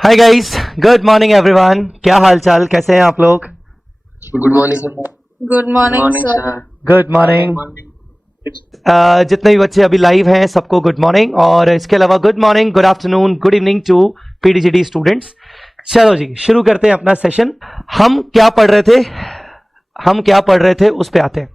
Hi guys, good morning everyone. क्या हाल चाल, कैसे हैं आप लोग? Good morning sir. Good morning sir. Good morning. जितने भी बच्चे अभी लाइव हैं सबको गुड मॉर्निंग, और इसके अलावा good morning, good afternoon, good evening to PDGD students. चलो जी, शुरू करते हैं अपना सेशन। हम क्या पढ़ रहे थे उस पे आते हैं।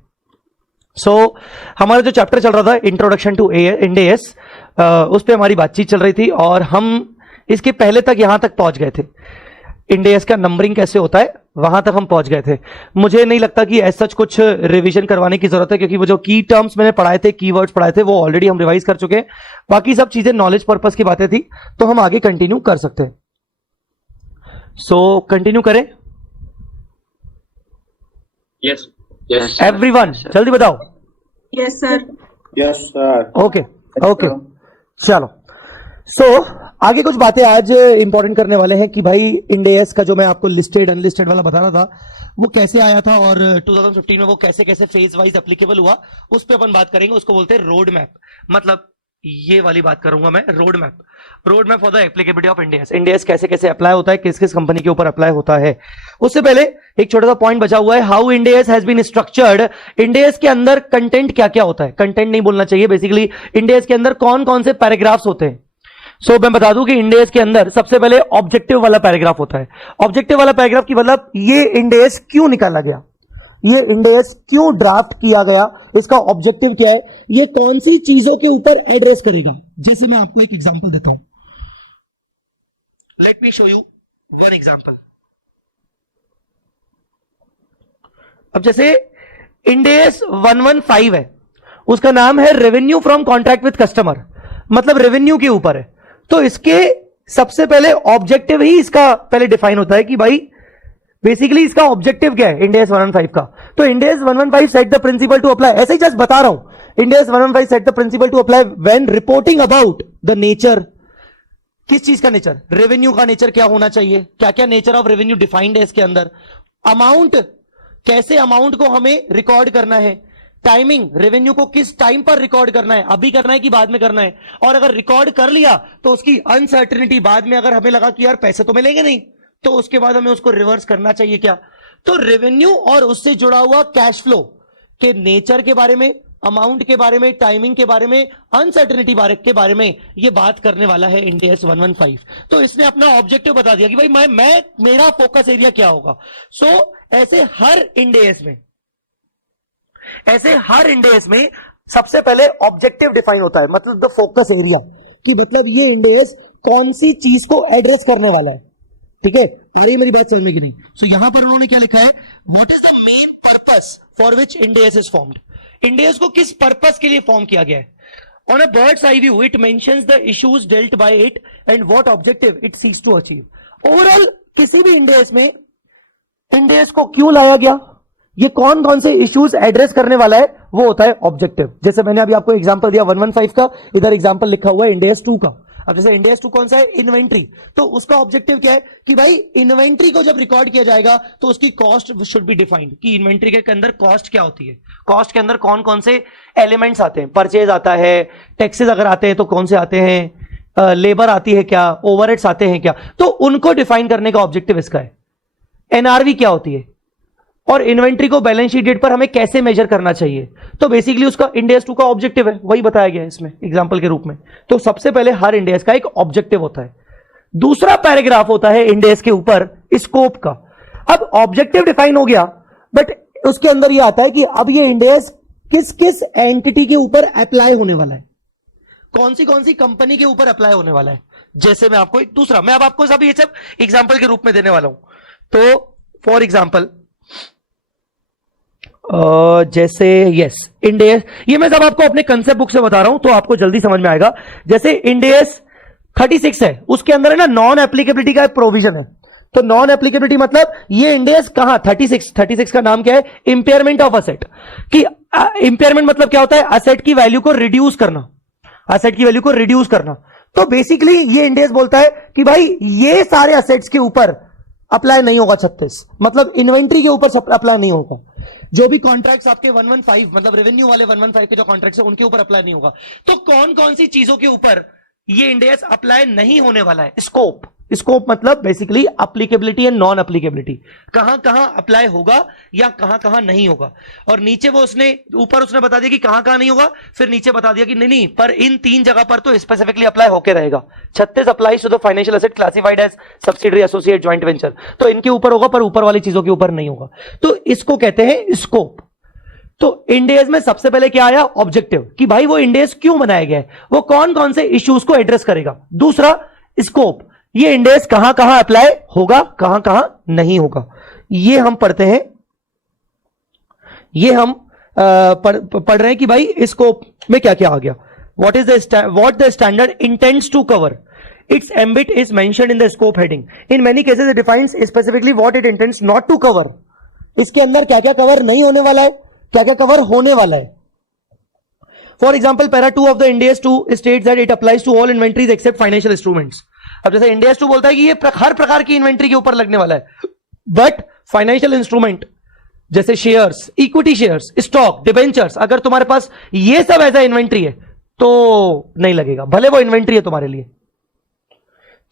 हमारा जो चैप्टर चल रहा था इंट्रोडक्शन टू इंड एएस, उस पे हमारी बातचीत चल रही थी और हम इसके पहले तक यहां तक पहुंच गए थे। इंड एएस का नंबरिंग कैसे होता है वहां तक हम पहुंच गए थे। मुझे नहीं लगता कि ऐसा कुछ रिवीजन करवाने की जरूरत है, क्योंकि वो जो की टर्म्स मैंने पढ़ाए थे, कीवर्ड्स पढ़ाए थे, वो ऑलरेडी हम रिवाइज कर चुके हैं। बाकी सब चीजें नॉलेज पर्पस की बातें थी, तो हम आगे कंटिन्यू कर सकते हैं। कंटिन्यू करें। यस एवरीवन जल्दी बताओ। Yes sir. Yes sir. Okay चलो। आगे कुछ बातें आज इंपॉर्टेंट करने वाले हैं कि भाई इंड एएस का जो मैं आपको लिस्टेड अनलिस्टेड वाला बता रहा था वो कैसे आया था, और 2015 में वो कैसे कैसे फेज वाइज एप्लीकेबल हुआ, उस पर अपन बात करेंगे। उसको बोलते हैं रोड मैप। मतलब ये वाली बात करूंगा मैं, road map for the applicability of Ind AS. Ind AS कैसे कैसे अप्लाई होता है, किस किस कंपनी के ऊपर अप्लाई होता है। उससे पहले एक छोटा सा पॉइंट बचा हुआ है, how Ind AS has been structured. Ind AS के अंदर कंटेंट क्या क्या होता है, कंटेंट नहीं बोलना चाहिए, बेसिकली इंड एएस के अंदर कौन कौन से पैराग्राफ्स होते हैं। मैं बता दूं कि इंड एएस के अंदर सबसे पहले ऑब्जेक्टिव वाला पैराग्राफ होता है। ऑब्जेक्टिव वाला पैराग्राफ की मतलब ये इंड एएस क्यों निकाला गया, ये इंड एएस क्यों ड्राफ्ट किया गया, इसका ऑब्जेक्टिव क्या है, ये कौन सी चीजों के ऊपर एड्रेस करेगा। जैसे मैं आपको एक एग्जांपल देता हूं, let me show you one example. अब जैसे इंड एएस 115 है, उसका नाम है revenue from contract with customer, मतलब रेवेन्यू के ऊपर है। तो इसके सबसे पहले ऑब्जेक्टिव ही इसका पहले डिफाइन होता है कि भाई बेसिकली इसका ऑब्जेक्टिव क्या है इंड एएस 115 का। तो Ind AS 115 set the principle to apply, ऐसे ही जस्ट बता रहा हूं। Ind AS 115 set the principle to apply when reporting about the nature. किस चीज का नेचर, रेवेन्यू का नेचर क्या होना चाहिए, क्या क्या नेचर ऑफ रेवेन्यू डिफाइंड है इसके अंदर। अमाउंट, कैसे अमाउंट को हमें रिकॉर्ड करना है। टाइमिंग, रेवेन्यू को किस टाइम पर रिकॉर्ड करना है, अभी करना है कि बाद में करना है। और अगर रिकॉर्ड कर लिया तो उसकी अनसर्टेनिटी, बाद में अगर हमें लगा कि यार पैसे तो मिलेंगे नहीं, तो उसके बाद हमें उसको रिवर्स करना चाहिए क्या। तो रेवेन्यू और उससे जुड़ा हुआ कैश फ्लो के नेचर के बारे में, अमाउंट के बारे में, टाइमिंग के बारे में, अनसर्टेनिटी के बारे में ये बात करने वाला है इंड एएस 115। तो इसने अपना ऑब्जेक्टिव बता दिया कि भाई मैं मेरा फोकस एरिया क्या होगा। ऐसे हर इंड एएस में सबसे पहले ऑब्जेक्टिव डिफाइन होता है, मतलब द फोकस एरिया, कि मतलब ये इंड एएस कौन सी चीज को एड्रेस करने वाला है। ठीक है, आ रही है मेरी बात समझ में कि नहीं। यहां पर उन्होंने क्या लिखा है, what is the main purpose for which Ind AS is formed. Ind AS को किस पर्पस के लिए फॉर्म किया गया है। On a bird's eye view it mentions the issues dealt by it and what objective it seeks to achieve. Overall किसी भी Ind AS में इंड एएस को क्यों लाया गया, ये कौन कौन से इश्यूज एड्रेस करने वाला है, वो होता है ऑब्जेक्टिव। जैसे मैंने अभी आपको एग्जांपल दिया 115 का, इधर एग्जांपल लिखा हुआ है इंड एएस 2 का। अब जैसे इंड एएस 2 कौन सा है, इन्वेंट्री, तो उसका ऑब्जेक्टिव क्या है कि भाई इन्वेंट्री को जब रिकॉर्ड किया जाएगा तो उसकी कॉस्ट शुड बी डिफाइंड, कि इन्वेंट्री के अंदर कॉस्ट क्या होती है, कॉस्ट के अंदर कौन कौन से एलिमेंट्स आते हैं, परचेज आता है, टैक्सेस अगर आते हैं तो कौन से आते हैं, लेबर आती है क्या, ओवरहेड्स आते हैं क्या, तो उनको डिफाइन करने का ऑब्जेक्टिव इसका है। एनआरवी क्या होती है, और इन्वेंट्री को बैलेंस शीट डेट पर हमें कैसे मेजर करना चाहिए। तो बेसिकली उसका इंड एएस 2 का ऑब्जेक्टिव है, वही बताया गया है इसमें एग्जांपल के रूप में। तो सबसे पहले हर इंड एएस का एक ऑब्जेक्टिव होता है। दूसरा पैराग्राफ होता है इंड एएस के ऊपर स्कोप का। अब ऑब्जेक्टिव डिफाइन हो गया, बट उसके अंदर यह आता है कि अब ये इंड एएस किस किस एंटिटी के ऊपर अप्लाई होने वाला है, कौन सी कंपनी के ऊपर अप्लाई होने वाला है। जैसे मैं आपको दूसरा, मैं अब आपको सब ये सब एग्जाम्पल के रूप में देने वाला हूं। तो फॉर एग्जाम्पल जैसे यस इंड एएस, ये मैं सब आपको अपने कंसेप्ट बुक से बता रहा हूं तो आपको जल्दी समझ में आएगा। जैसे इंड एएस 36 है, उसके अंदर है ना नॉन एप्लीकेबिलिटी का एक प्रोविजन है। तो नॉन एप्लीकेबिलिटी मतलब ये इंड एएस कहां, 36 का नाम क्या है, इंपेयरमेंट ऑफ असेट। कि इंपेयरमेंट मतलब क्या होता है, असेट की वैल्यू को रिड्यूस करना, असेट की वैल्यू को रिड्यूस करना। तो बेसिकली ये इंड एएस बोलता है कि भाई ये सारे असेट्स के ऊपर अप्लाई नहीं होगा 36, मतलब इन्वेंट्री के ऊपर अप्लाई नहीं होगा। जो भी कॉन्ट्रैक्ट्स आपके 115 मतलब रेवेन्यू वाले 115 के जो कॉन्ट्रैक्ट्स हैं उनके ऊपर अप्लाई नहीं होगा। तो कौन कौन सी चीजों के ऊपर ये इंड एएस अप्लाई नहीं होने वाला है, स्कोप, स्कोप मतलब basically applicability and non applicability, कहां कहां अप्लाई होगा या कहां कहां नहीं होगा। और नीचे वो उसने ऊपर उसने बता दिया कि कहां कहां नहीं होगा, फिर नीचे बता दिया कि नहीं नहीं पर इन 3 जगह पर तो स्पेसिफिकली अप्लाई होके रहेगा। 36 applies to the financial asset classified as subsidiary associate joint venture, तो इनके ऊपर होगा पर ऊपर वाली चीजों के ऊपर नहीं होगा। तो इसको कहते हैं स्कोप। तो इंडेज में सबसे पहले क्या आया, ऑब्जेक्टिव, कि भाई वो इंडेज क्यों बनाया गया है, वो कौन कौन से इश्यूज को एड्रेस करेगा। दूसरा स्कोप, ये इंडेक्स कहां कहां अप्लाई होगा कहां कहां नहीं होगा, ये हम पढ़ते हैं। ये हम पढ़ रहे हैं कि भाई स्कोप में क्या क्या आ गया। What the standard intends to cover, its ambit is mentioned in the scope heading. In many cases it defines specifically what it intends not to cover. इसके अंदर क्या क्या कवर नहीं होने वाला है, क्या क्या कवर होने वाला है। For example, para 2 of the Ind AS 2 states that it applies to all inventories except financial instruments. अब जैसे Ind AS 2 बोलता है कि ये हर प्रकार की इन्वेंट्री के ऊपर लगने वाला है, बट फाइनेंशियल इंस्ट्रूमेंट जैसे shares, equity shares, stock, debentures, अगर तुम्हारे पास ये सब ऐसा इन्वेंट्री है तो नहीं लगेगा, भले वो इन्वेंट्री है तुम्हारे लिए।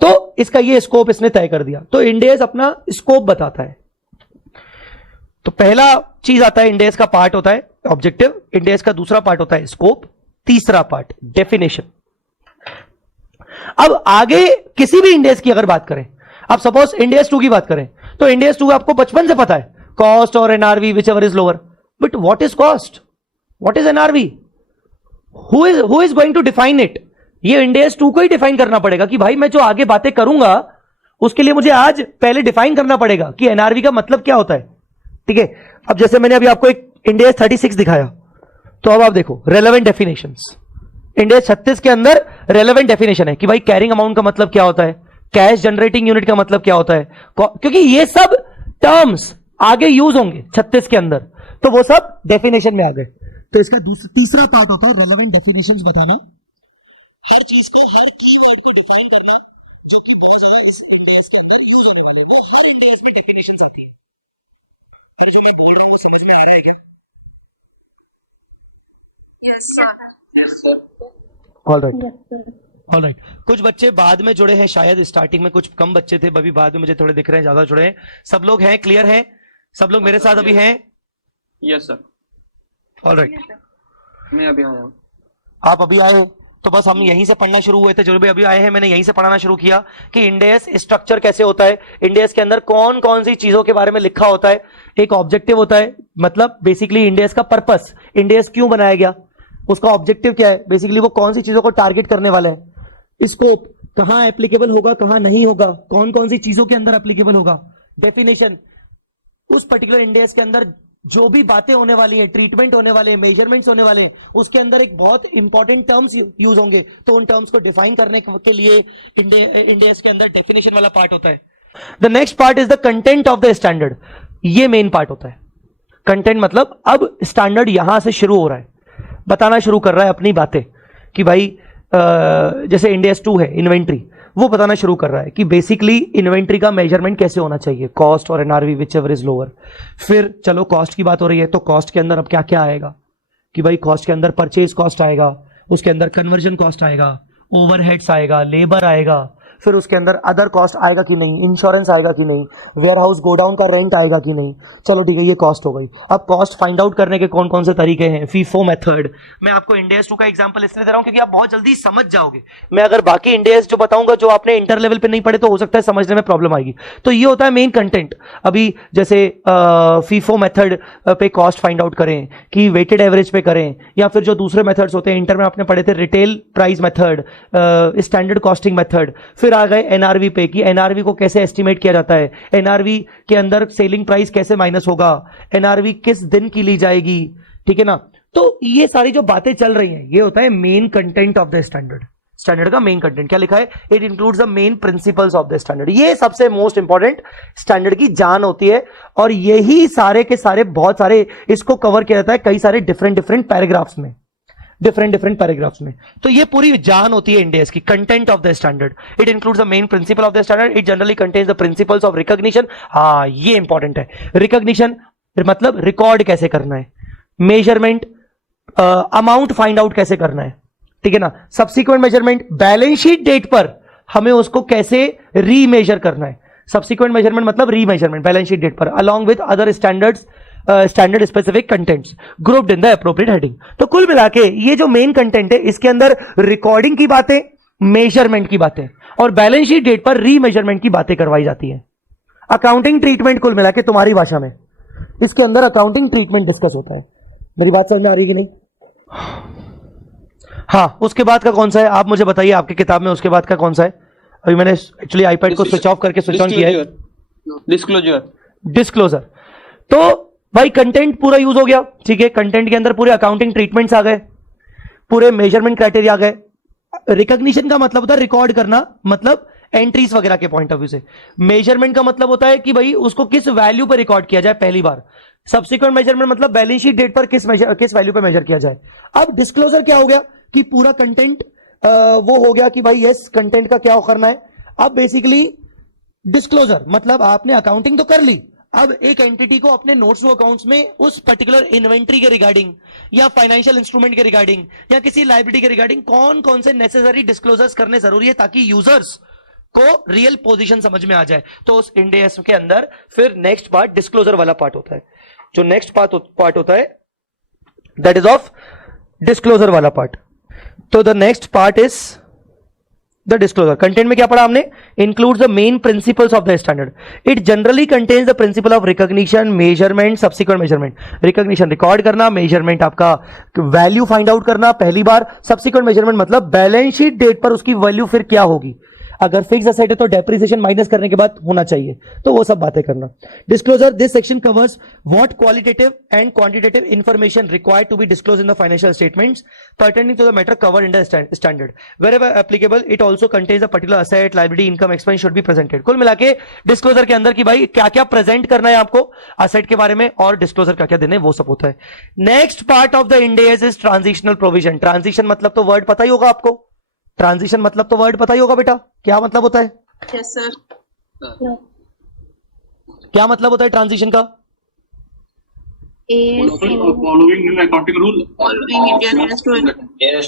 तो इसका ये स्कोप इसने तय कर दिया। तो Ind AS अपना स्कोप बताता है। तो पहला चीज आता है, Ind AS का पार्ट होता है ऑब्जेक्टिव, Ind AS का दूसरा पार्ट होता है स्कोप, तीसरा पार्ट डेफिनेशन। अब आगे किसी भी Ind AS की अगर बात करें, अब सपोज Ind AS 2 की बात करें, तो Ind AS 2 आपको बचपन से पता है, कॉस्ट और NRV whichever is lower. But what is cost, what is NRV, who is going to define it. ये Ind AS 2 को ही डिफाइन करना पड़ेगा कि भाई मैं जो आगे बातें करूंगा उसके लिए मुझे आज पहले डिफाइन करना पड़ेगा कि एनआरवी का मतलब क्या होता है। ठीक है, अब जैसे मैंने अभी आपको एक Ind AS 36 दिखाया, तो अब आप देखो रेलेवेंट डेफिनेशंस। Ind AS 36 के अंदर रेलेवेंट डेफिनेशन है कि भाई कैरिंग अमाउंट का मतलब क्या होता है, कैश जनरेटिंग यूनिट का मतलब क्या होता है, क्योंकि ये सब टर्म्स आगे यूज होंगे 36 के अंदर, तो वो सब डेफिनेशन में आ गए। तो इसका तीसरा पार्ट होता है रेलेवेंट डेफिनेशंस बताना, हर चीज को, हर कीवर्ड को डिफाइन करना, जो कि बहुत ज्यादा इस इंडेक्स के अंदर यूज आने वाले हैं। हर इंडेक्स में डेफिनेशंस आती है। और जो मैं बोल रहा हूं वो समझ में आ रहा है क्या? Yes, sir. Yes, sir. All right. कुछ बच्चे बाद में जुड़े हैं, शायद स्टार्टिंग में कुछ कम बच्चे थे, अभी बाद में मुझे थोड़े दिख रहे हैं ज्यादा जुड़े हैं। सब लोग हैं, क्लियर हैं, सब लोग मेरे साथ अभी हैं? Yes, sir. All right. मैं अभी आया हूँ। आप अभी आए हो, तो बस हम यहीं से पढ़ना शुरू हुए थे, जो भी अभी आए हैं मैंने यहीं से पढ़ाना शुरू किया कि Ind AS स्ट्रक्चर कैसे होता है, Ind AS के अंदर कौन कौन सी चीजों के बारे में लिखा होता है। एक ऑब्जेक्टिव होता है, मतलब बेसिकली Ind AS का पर्पस, Ind AS क्यों बनाया गया, उसका ऑब्जेक्टिव क्या है, बेसिकली वो कौन सी चीजों को टारगेट करने वाला है। स्कोप, कहां एप्लीकेबल होगा कहां नहीं होगा, कौन कौन सी चीजों के अंदर एप्लीकेबल होगा। डेफिनेशन, उस पर्टिकुलर Ind AS के अंदर जो भी बातें होने वाली है, ट्रीटमेंट होने वाले हैं, मेजरमेंट्स होने वाले हैं, उसके अंदर एक बहुत इंपॉर्टेंट टर्म्स यूज होंगे, तो उन टर्म्स को डिफाइन करने के लिए Ind AS के अंदर डेफिनेशन वाला पार्ट होता है। The next part is the content of the standard, ये मेन पार्ट होता है। कंटेंट मतलब अब स्टैंडर्ड यहां से शुरू हो रहा है, बताना शुरू कर रहा है अपनी बातें कि भाई जैसे Ind AS 2 है इन्वेंट्री, वो बताना शुरू कर रहा है कि बेसिकली इन्वेंट्री का मेजरमेंट कैसे होना चाहिए, कॉस्ट और NRV whichever is lower. फिर चलो कॉस्ट की बात हो रही है, तो कॉस्ट के अंदर अब क्या क्या आएगा कि भाई कॉस्ट के अंदर परचेज कॉस्ट आएगा, उसके अंदर कन्वर्जन कॉस्ट आएगा, ओवरहेड्स आएगा, लेबर आएगा, फिर उसके अंदर अदर कॉस्ट आएगा कि नहीं, इंश्योरेंस आएगा कि नहीं, वेयर हाउस गोडाउन का रेंट आएगा कि नहीं। चलो ठीक है, ये कॉस्ट हो गई। अब कॉस्ट फाइंड आउट करने के कौन कौन से तरीके हैं, फीफो मेथड। मैं आपको Ind AS 2 का एग्जांपल इसलिए दे रहा हूं क्योंकि आप बहुत जल्दी समझ जाओगे। मैं अगर बाकी Ind AS जो बताऊंगा, जो आपने इंटर लेवल पे नहीं पढ़े, तो हो सकता है समझने में प्रॉब्लम आएगी। तो ये होता है मेन कंटेंट। अभी जैसे फीफो मेथड पे कॉस्ट फाइंड आउट करें कि वेटेड एवरेज पे करें, या फिर जो दूसरे मेथड्स होते हैं, इंटर में आपने पढ़े थे retail price method, standard costing method. फिर आ गए एनआरवी पे कि एनआरवी को कैसे एस्टिमेट किया जाता है, एनआरवी के अंदर सेलिंग प्राइस कैसे माइनस होगा, एनआरवी किस दिन की ली जाएगी, ठीक है ना। तो ये सारी जो बातें चल रही हैं, ये होता है main content of the standard. Standard का मेन कंटेंट क्या लिखा है, it includes the main principles of the standard. ये सबसे मोस्ट इंपॉर्टेंट स्टैंडर्ड की जान होती है, और यही सारे के सारे बहुत सारे इसको कवर किया जाता है कई सारे डिफरेंट डिफरेंट पैराग्राफ्स में, डिफरेंट पैराग्राफ्स में। तो ये पूरी जान होती है Ind AS की, content of the standard. It includes the main principle of the standard, it generally contains the principles of recognition. हाँ, ये इंपॉर्टेंट है। रिकॉग्निशन मतलब रिकॉर्ड कैसे करना है, मेजरमेंट, अमाउंट फाइंड आउट कैसे करना है, ठीक है ना। Subsequent measurement, balance sheet date पर हमें उसको कैसे रीमेजर करना है। सब्सिक्वेंट मेजरमेंट मतलब रीमेजरमेंट बैलेंस शीट डेट पर along with other standard specific contents grouped in the appropriate heading. तो कुल मिला के ये जो मेन कंटेंट है इसके अंदर रिकॉर्डिंग की बातें, मेजरमेंट की बातें और बैलेंस शीट डेट पर रीमेजरमेंट की बातें करवाई जाती है। अकाउंटिंग ट्रीटमेंट कुल मिला के तुम्हारी भाषा में इसके अंदर अकाउंटिंग ट्रीटमेंट डिस्कस होता है। मेरी बात समझ में आ रही है कि नहीं? हाँ, उसके बाद का कौन सा है आप मुझे बताइए, आपकी किताब में उसके बाद का कौन सा है? अभी मैंने एक्चुअली आईपैड को स्विच ऑफ करके स्विच ऑन किया है। डिस्क्लोजर। तो भाई कंटेंट पूरा यूज हो गया, ठीक है। कंटेंट के अंदर पूरे अकाउंटिंग ट्रीटमेंट्स आ गए, पूरे मेजरमेंट क्राइटेरिया आ गए। रिकॉग्निशन का मतलब होता है रिकॉर्ड करना, मतलब एंट्रीज वगैरह के पॉइंट ऑफ व्यू से। मेजरमेंट का मतलब होता है कि भाई उसको किस वैल्यू पर रिकॉर्ड किया जाए पहली बार। सब्सिक्वेंट मेजरमेंट मतलब बैलेंस शीट डेट पर किस वैल्यू पे मेजर किया जाए। अब डिस्क्लोजर क्या हो गया कि पूरा कंटेंट वो हो गया कि भाई यस कंटेंट का क्या करना है। अब बेसिकली डिस्क्लोजर मतलब आपने अकाउंटिंग तो कर ली, अब एक एंटिटी को अपने नोट्स टू अकाउंट्स में उस पर्टिकुलर इन्वेंट्री के रिगार्डिंग या फाइनेंशियल इंस्ट्रूमेंट के रिगार्डिंग या किसी लायबिलिटी के रिगार्डिंग कौन कौन से नेसेसरी डिस्क्लोजर्स करने जरूरी है ताकि यूजर्स को रियल पोजीशन समझ में आ जाए। तो उस इंड AS के अंदर फिर नेक्स्ट पार्ट डिस्क्लोजर वाला पार्ट होता है। जो नेक्स्ट पार्ट होता है दैट इज ऑफ डिस्क्लोजर वाला पार्ट। तो the next part is the disclosure. Content में क्या पढ़ा हमने? Includes the main principles of the standard. It generally contains the principle of recognition, measurement, subsequent measurement. Recognition record करना, measurement आपका value find out करना पहली बार, subsequent measurement मतलब balance sheet date पर उसकी वैल्यू फिर क्या होगी। अगर फिक्स असेट है तो डेप्रिसिएशन माइनस करने के बाद होना चाहिए, तो वो सब बातें करना। Disclosure this section covers what qualitative and quantitative information required to be disclose in the financial statements pertaining to the matter covered in the standard. Wherever applicable, it also contains a particular asset, liability, income, expense should be presented. कुल मिला के disclosure के अंदर की भाई क्या क्या present करना है आपको असेट के बारे में और डिस्क्लोजर क्या क्या देने वो सब होता है। Next part of the Ind AS is transitional provision. Transition मतलब तो वर्ड पता ही होगा आपको, ट्रांजिशन मतलब तो वर्ड पता ही होगा बेटा, क्या मतलब होता है? Yes, sir. क्या मतलब होता है ट्रांजिशन का? Following new accounting rule. Following Indian AS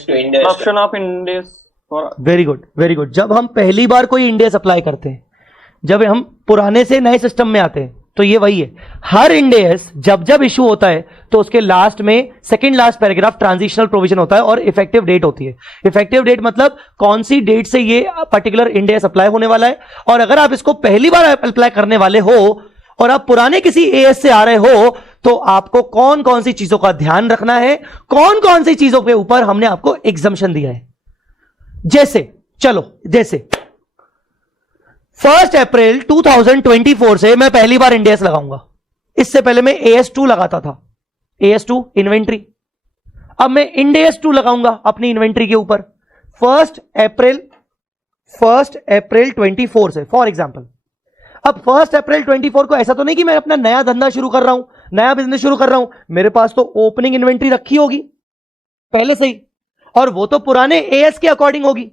to India. Option of Ind AS for very good very good. जब हम पहली बार कोई इंड AS अप्लाई करते हैं, जब हम पुराने से नए सिस्टम में आते हैं, तो ये वही है। हर इंड AS जब जब इशू होता है तो उसके लास्ट में second last paragraph transitional provision होता है और इफेक्टिव डेट होती है। इफेक्टिव डेट मतलब कौन सी डेट से ये पर्टिकुलर इंड AS अप्लाई होने वाला है। और अगर आप इसको पहली बार अप्लाई करने वाले हो और आप पुराने किसी AS से आ रहे हो, तो आपको कौन कौन सी चीजों का ध्यान रखना है, कौन कौन सी चीजों के ऊपर हमने आपको एग्जम्पशन दिया है। जैसे चलो, जैसे 1 अप्रैल 2024 से मैं पहली बार इंड AS लगाऊंगा। इससे पहले मैं AS2 लगाता था, AS2 इन्वेंट्री। अब मैं इंड AS2 लगाऊंगा अपनी इन्वेंट्री के ऊपर 1 अप्रैल 24 से फॉर एग्जांपल। अब 1 अप्रैल 24 को ऐसा तो नहीं कि मैं अपना नया धंधा शुरू कर रहा हूं, नया बिजनेस शुरू कर रहा हूं, मेरे पास तो ओपनिंग इन्वेंट्री रखी होगी पहले से ही, और वो तो पुराने AS के अकॉर्डिंग होगी,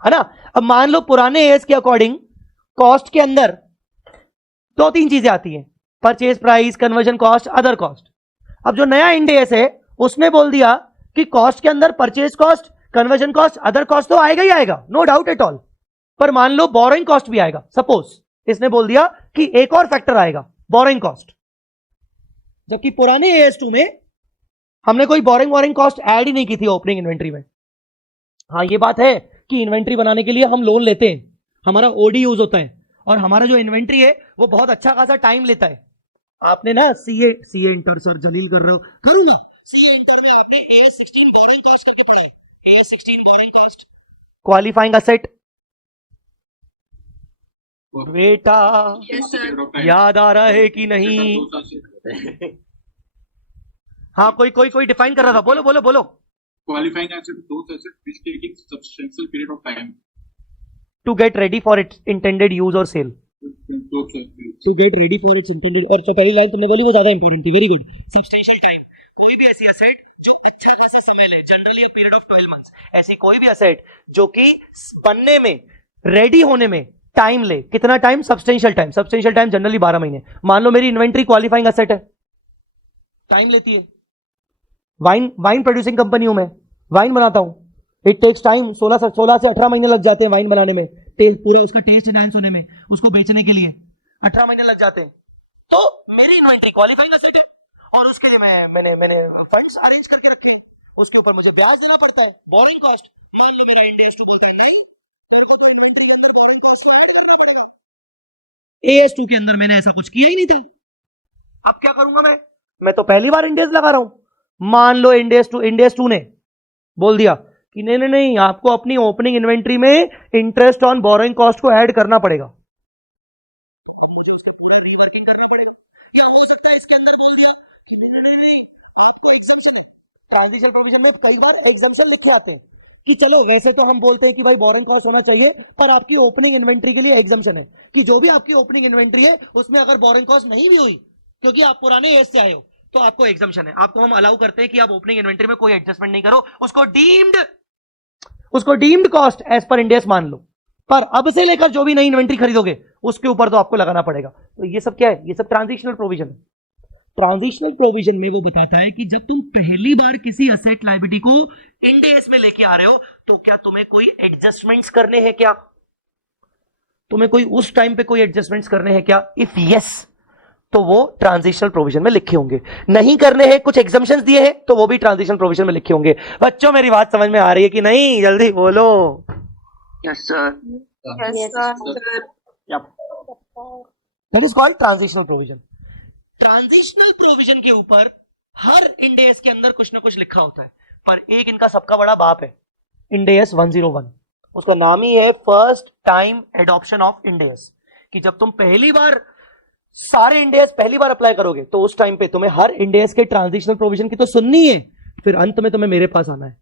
है ना। अब मान लो पुराने AS के अकॉर्डिंग कॉस्ट के अंदर 2-3 चीजें आती हैं, purchase price, conversion cost, other cost. अब जो नया इंड AS है उसने बोल दिया कि कॉस्ट के अंदर purchase cost, conversion cost, other cost तो आएगा ही आएगा, नो डाउट एट ऑल, पर मान लो बोरोइंग कॉस्ट भी आएगा। सपोज इसने बोल दिया कि एक और फैक्टर आएगा, बोरोइंग कॉस्ट, जबकि पुराने AS2 में हमने कोई बोरिंग कॉस्ट ऐड ही नहीं की थी ओपनिंग इन्वेंट्री में। हाँ, ये बात है कि इन्वेंट्री बनाने के लिए हम लोन लेते हैं, हमारा OD यूज होता है, और हमारा जो इन्वेंट्री है वो बहुत अच्छा खासा टाइम लेता है। आपने ना सीए इंटर, सर जलील कर रहे हो, करूंगा। सीए इंटर में आपने AS16 बोरिंग कॉस्ट करके पढ़ा है। AS16 borrowing cost qualifying asset बेटा, Yes, sir. याद आ रहा है कि नहीं? हाँ, कोई डिफाइन कर रहा था, बोलो बोलो बोलो। Qualifying asset, those assets which taking substantial period of time To get ready for its intended use or sale. those assets. To get ready for its intended, और जो पहली लाइन तुमने बोली वो ज्यादा इंपॉर्टेंट थी, वेरी गुड। सब्सटेंशियल टाइम, कोई भी ऐसी एसेट जो अच्छा खासा समय ले, generally a period of 12 months, ऐसी कोई भी एसेट जो कि बनने में, रेडी होने में टाइम ले। कितना time? Substantial time. Substantial time generally 12 महीने। मान लो मेरी इन्वेंट्री क्वालिफाइंग एसेट है, टाइम लेती है। वाइन प्रोड्यूसिंग कंपनी हूं मैं, वाइन बनाता हूं, इट टेक्स टाइम, 16 से 18 महीने लग जाते हैं वाइन बनाने में, पूरा उसका टेस्ट एनहांस होने में, उसको बेचने के लिए 18 महीने लग जाते हैं। तो मेरी इन्वेंट्री क्वालिफाइंग एसेट है और उसके लिए मैंने फंड्स अरेंज करके रखे हैं, उसके ऊपर मुझे ब्याज देना पड़ता है, बोरिंग कॉस्ट। मान लो मेरा इंडेक्स टू बोलता है नहीं, AS2 के अंदर मैंने ऐसा कुछ किया ही नहीं था, अब क्या करूंगा मैं तो पहली बार इंडेक्स लगा रहा हूं। मान लो इंडेक्स टू ने बोल दिया कि नहीं नहीं नहीं, आपको अपनी ओपनिंग इन्वेंट्री में इंटरेस्ट ऑन बोरोइंग कॉस्ट को ऐड करना पड़ेगा। ट्रांजिशन प्रोविजन में कई बार एग्जम्पशन लिखे आते हैं कि चलो वैसे तो हम बोलते हैं कि भाई बोरिंग कॉस्ट होना चाहिए, पर आपकी ओपनिंग इन्वेंट्री के लिए एग्जम्पशन है कि जो भी आपकी ओपनिंग इन्वेंट्री है उसमें अगर बोरिंग कॉस्ट नहीं भी हुई क्योंकि आप पुराने एज से आए हो तो आपको एग्जम्पशन है, आपको हम अलाउ करते हैं कि आप ओपनिंग इन्वेंट्री में कोई एडजस्टमेंट नहीं करो, उसको डीम्ड कॉस्ट एज पर इंडेस मान लो, पर अब से लेकर जो भी नई इन्वेंट्री खरीदोगे उसके ऊपर तो आपको लगाना पड़ेगा। तो ये सब क्या है? ये सब ट्रांजिशनल प्रोविजन है। ट्रांजिशनल प्रोविजन में वो बताता है कि जब तुम पहली बार किसी असेट लायबिलिटी को इंडेस में लेके आ रहे हो तो क्या तुम्हें कोई एडजस्टमेंट्स करने हैं क्या, तुम्हें कोई उस टाइम पे कोई एडजस्टमेंट्स करने हैं क्या? इफ यस तो वो ट्रांजिशनल प्रोविजन में लिखे होंगे, नहीं करने हैं, कुछ एग्जम्पशंस दिए हैं तो वो भी ट्रांजिशनल प्रोविजन में लिखे होंगे। बच्चों मेरी बात समझ में आ रही है कि नहीं? जल्दी बोलो। Yes, sir. Yes, sir. That is called transitional provision. Transitional provision के ऊपर हर इंडेस के अंदर कुछ ना कुछ लिखा होता है, पर एक इनका सबका बड़ा बाप है, इंडेस 101। उसका नाम ही है first time adoption of Ind AS, कि जब तुम पहली बार सारे इंडेस पहली बार अप्लाई करोगे तो उस टाइम पे तुम्हें हर इंडेस के ट्रांजिशनल प्रोविजन की तो सुननी है, फिर अंत में तुम्हें मेरे पास आना है,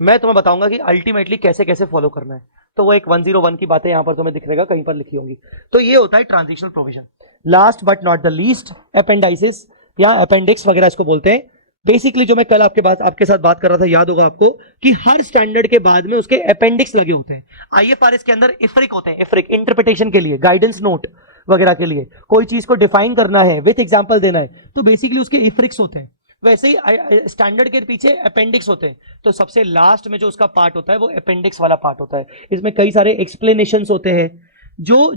मैं तुम्हें बताऊंगा कि अल्टीमेटली कैसे कैसे फॉलो करना है। तो वो एक 101 की बातें यहां पर तुम्हें दिख रहेगा, कहीं पर लिखी होंगी। तो ये होता है transitional provision. Last but not the least, appendices या अपेंडिक्स वगैरह इसको बोलते हैं। बेसिकली जो मैं कल आपके साथ बात कर रहा था, याद होगा आपको कि हर स्टैंडर्ड के बाद में उसके अपेंडिक्स लगे होते हैं। IFRS के अंदर इफ्रिक होते हैं, इफ्रिक इंटरप्रिटेशन के लिए, गाइडेंस नोट वगैरह के लिए, कोई चीज को डिफाइन करना है, विथ एग्जांपल देना है, तो बेसिकली उसके इफ्रिक्स होते हैं। वैसे ही स्टैंडर्ड के पीछे अपेंडिक्स होते हैं, तो सबसे लास्ट में जो उसका पार्ट होता है वो अपेंडिक्स वाला पार्ट होता है। इसमें कई सारे एक्सप्लेनेशंस होते हैं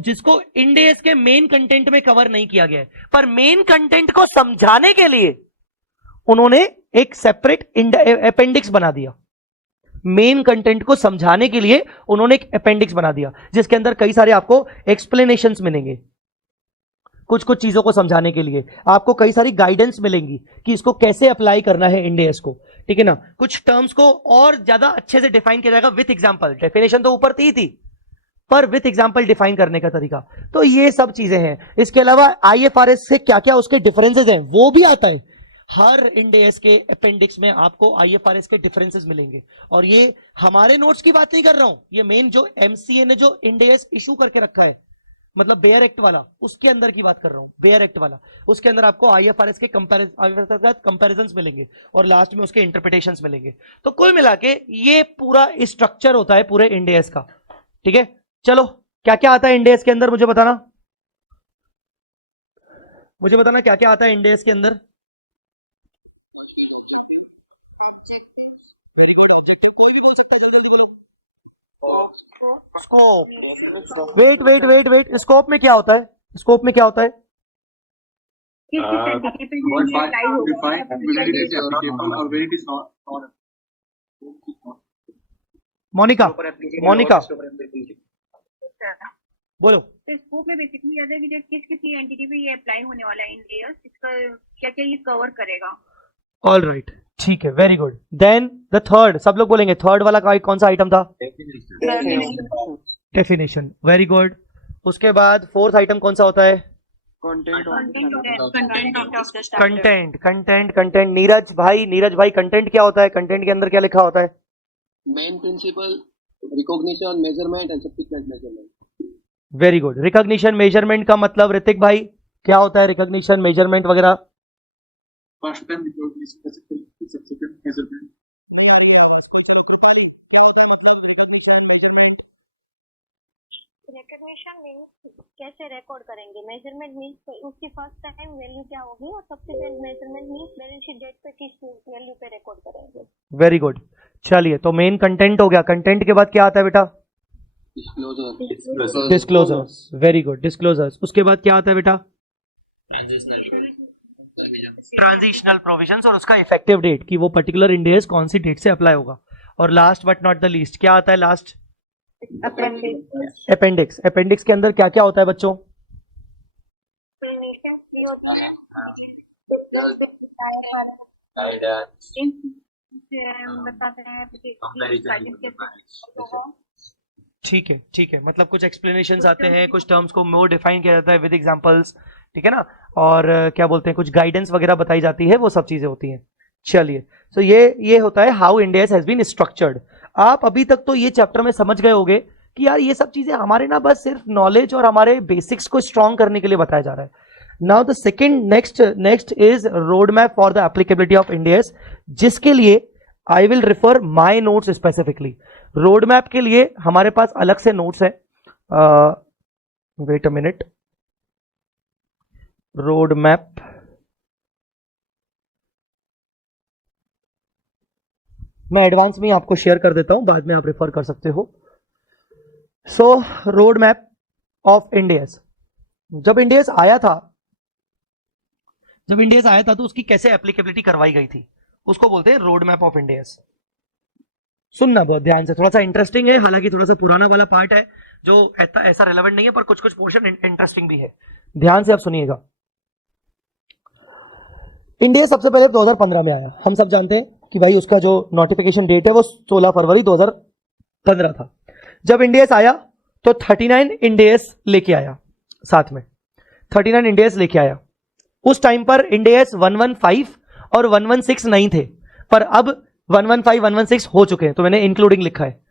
जिसको इंडेस के मेन कंटेंट में कवर नहीं किया गया है, पर मेन कंटेंट को समझाने के लिए उन्होंने एक सेपरेट अपेंडिक्स बना दिया। मेन कंटेंट को समझाने के लिए उन्होंने एक अपेंडिक्स बना दिया जिसके अंदर कई सारे आपको एक्सप्लेनेशंस मिलेंगे, कुछ कुछ चीजों को समझाने के लिए आपको कई सारी गाइडेंस मिलेंगी कि इसको कैसे अप्लाई करना है इंडेस को, ठीक है ना। कुछ टर्म्स को और ज्यादा अच्छे से डिफाइन किया जाएगा विथ एग्जांपल, डेफिनेशन तो ऊपर थी पर विथ एग्जांपल डिफाइन करने का तरीका। तो ये सब चीजें हैं। इसके अलावा IFRS से क्या क्या उसके डिफरेंसेस हैं वो भी आता है। हर इंडेस के अपेंडिक्स में आपको IFRS के डिफरेंसेस मिलेंगे, और ये हमारे नोट्स की बात नहीं कर रहा हूं, ये मेन जो MCA ने जो इंडेस इशू करके रखा है, मतलब बेयर एक्ट वाला, उसके अंदर की बात कर रहा हूं, बेयर एक्ट वाला, उसके अंदर आपको IFRS के कंपैरिजंस मिलेंगे और लास्ट में उसके इंटरप्रिटेशंस मिलेंगे। तो कुल मिला के ये पूरा स्ट्रक्चर होता है पूरे इंडेस का, ठीक है। चलो क्या क्या आता है इंडेस के अंदर, मुझे बताना क्या क्या आता है इंडेस के अंदर। वेरी गुड, ऑब्जेक्टिव कोई भी बोल सकता है, जल्दी जल्दी बोलो। स्कोप, वेट, स्कोप में क्या होता है? स्कोप में क्या होता है? What by define when it is applicable or when it is not. Monika बोलो। तो स्कोप में बेसिकली आता है कि किस किसी एंटिटी पे ये अप्लाई होने वाला है इंडेस, इसका क्या क्या ये कवर करेगा। ऑल राइट, ठीक है, very good. Then the third, सब लोग बोलेंगे थर्ड वाला कौन सा आइटम था? Definition, very good. उसके बाद फोर्थ आइटम कौन सा होता है? कंटेंट। नीरज भाई कंटेंट क्या होता है? कंटेंट के अंदर क्या लिखा होता है? Main principle, recognition, measurement and subsequent measurement. Very good. Recognition measurement का मतलब ऋतिक भाई क्या होता है? रिकॉग्निशन मेजरमेंट वगैरह। First time recognition, subsequent measurement. Recognition means कैसे रिकॉर्ड करेंगे, मेजरमेंट मीन्स उसकी फर्स्ट टाइम वैल्यू क्या होगी, और subsequent measurement means balance sheet date पे किस वैल्यू पे रिकॉर्ड करेंगे। Very good. चलिए, तो मेन कंटेंट हो गया। कंटेंट के बाद क्या आता है बेटा? Disclosure. Disclosures. Very good, disclosures. उसके बाद क्या आता है बेटा? ट्रांजिशनल प्रोविजंस और उसका इफेक्टिव डेट, कि वो पर्टिकुलर इंड एस कौन सी डेट से अप्लाई होगा। और last but not the least क्या आता है? Last appendix. अपेंडिक्स के अंदर क्या क्या होता है बच्चों? बताते हैं ठीक है, ठीक है। मतलब कुछ एक्सप्लेनेशंस आते हैं, कुछ टर्म्स को मोर डिफाइन किया जाता है विद एग्जांपल्स, ठीक है ना। और क्या बोलते हैं, कुछ गाइडेंस वगैरह बताई जाती है, वो सब चीजें होती हैं। चलिए, तो ये होता है how Ind AS has been structured. आप अभी तक तो ये चैप्टर में समझ गए होंगे कि यार ये सब चीजें हमारे ना बस सिर्फ नॉलेज और हमारे बेसिक्स को स्ट्रॉन्ग करने के लिए बताया जा रहा है। Now the second next is road map for the applicability of Ind AS, जिसके लिए I will refer my notes specifically. Road map के लिए हमारे पास अलग से नोट्स हैं। Wait a minute. Road map, मैं एडवांस में आपको शेयर कर देता हूं, बाद में आप रेफर कर सकते हो। So road map of Ind AS. जब इंड एस आया था तो उसकी कैसे एप्लीकेबिलिटी करवाई गई थी, उसको बोलते हैं road map of Ind S. सुनना बहुत ध्यान से, थोड़ा सा इंटरेस्टिंग है, हालांकि थोड़ा सा पुराना वाला पार्ट है जो ऐसा रेलेवेंट नहीं है, पर कुछ कुछ पोर्शन इंटरेस्टिंग भी है। ध्यान से आप सुनिएगा। इंड एस सबसे पहले 2015 में आया। हम सब जानते हैं कि भाई उसका जो नोटिफिकेशन डेट है वो 16 फरवरी 2015 था। जब इंड एस आया तो 39 इंड एस लेके आया, साथ में 39 इंड एस लेके आया। उस टाइम पर इंड एस 115 और 116 नहीं थे, पर अब 115 116 हो चुके हैं, तो मैंने इंक्लूडिंग लिखा है।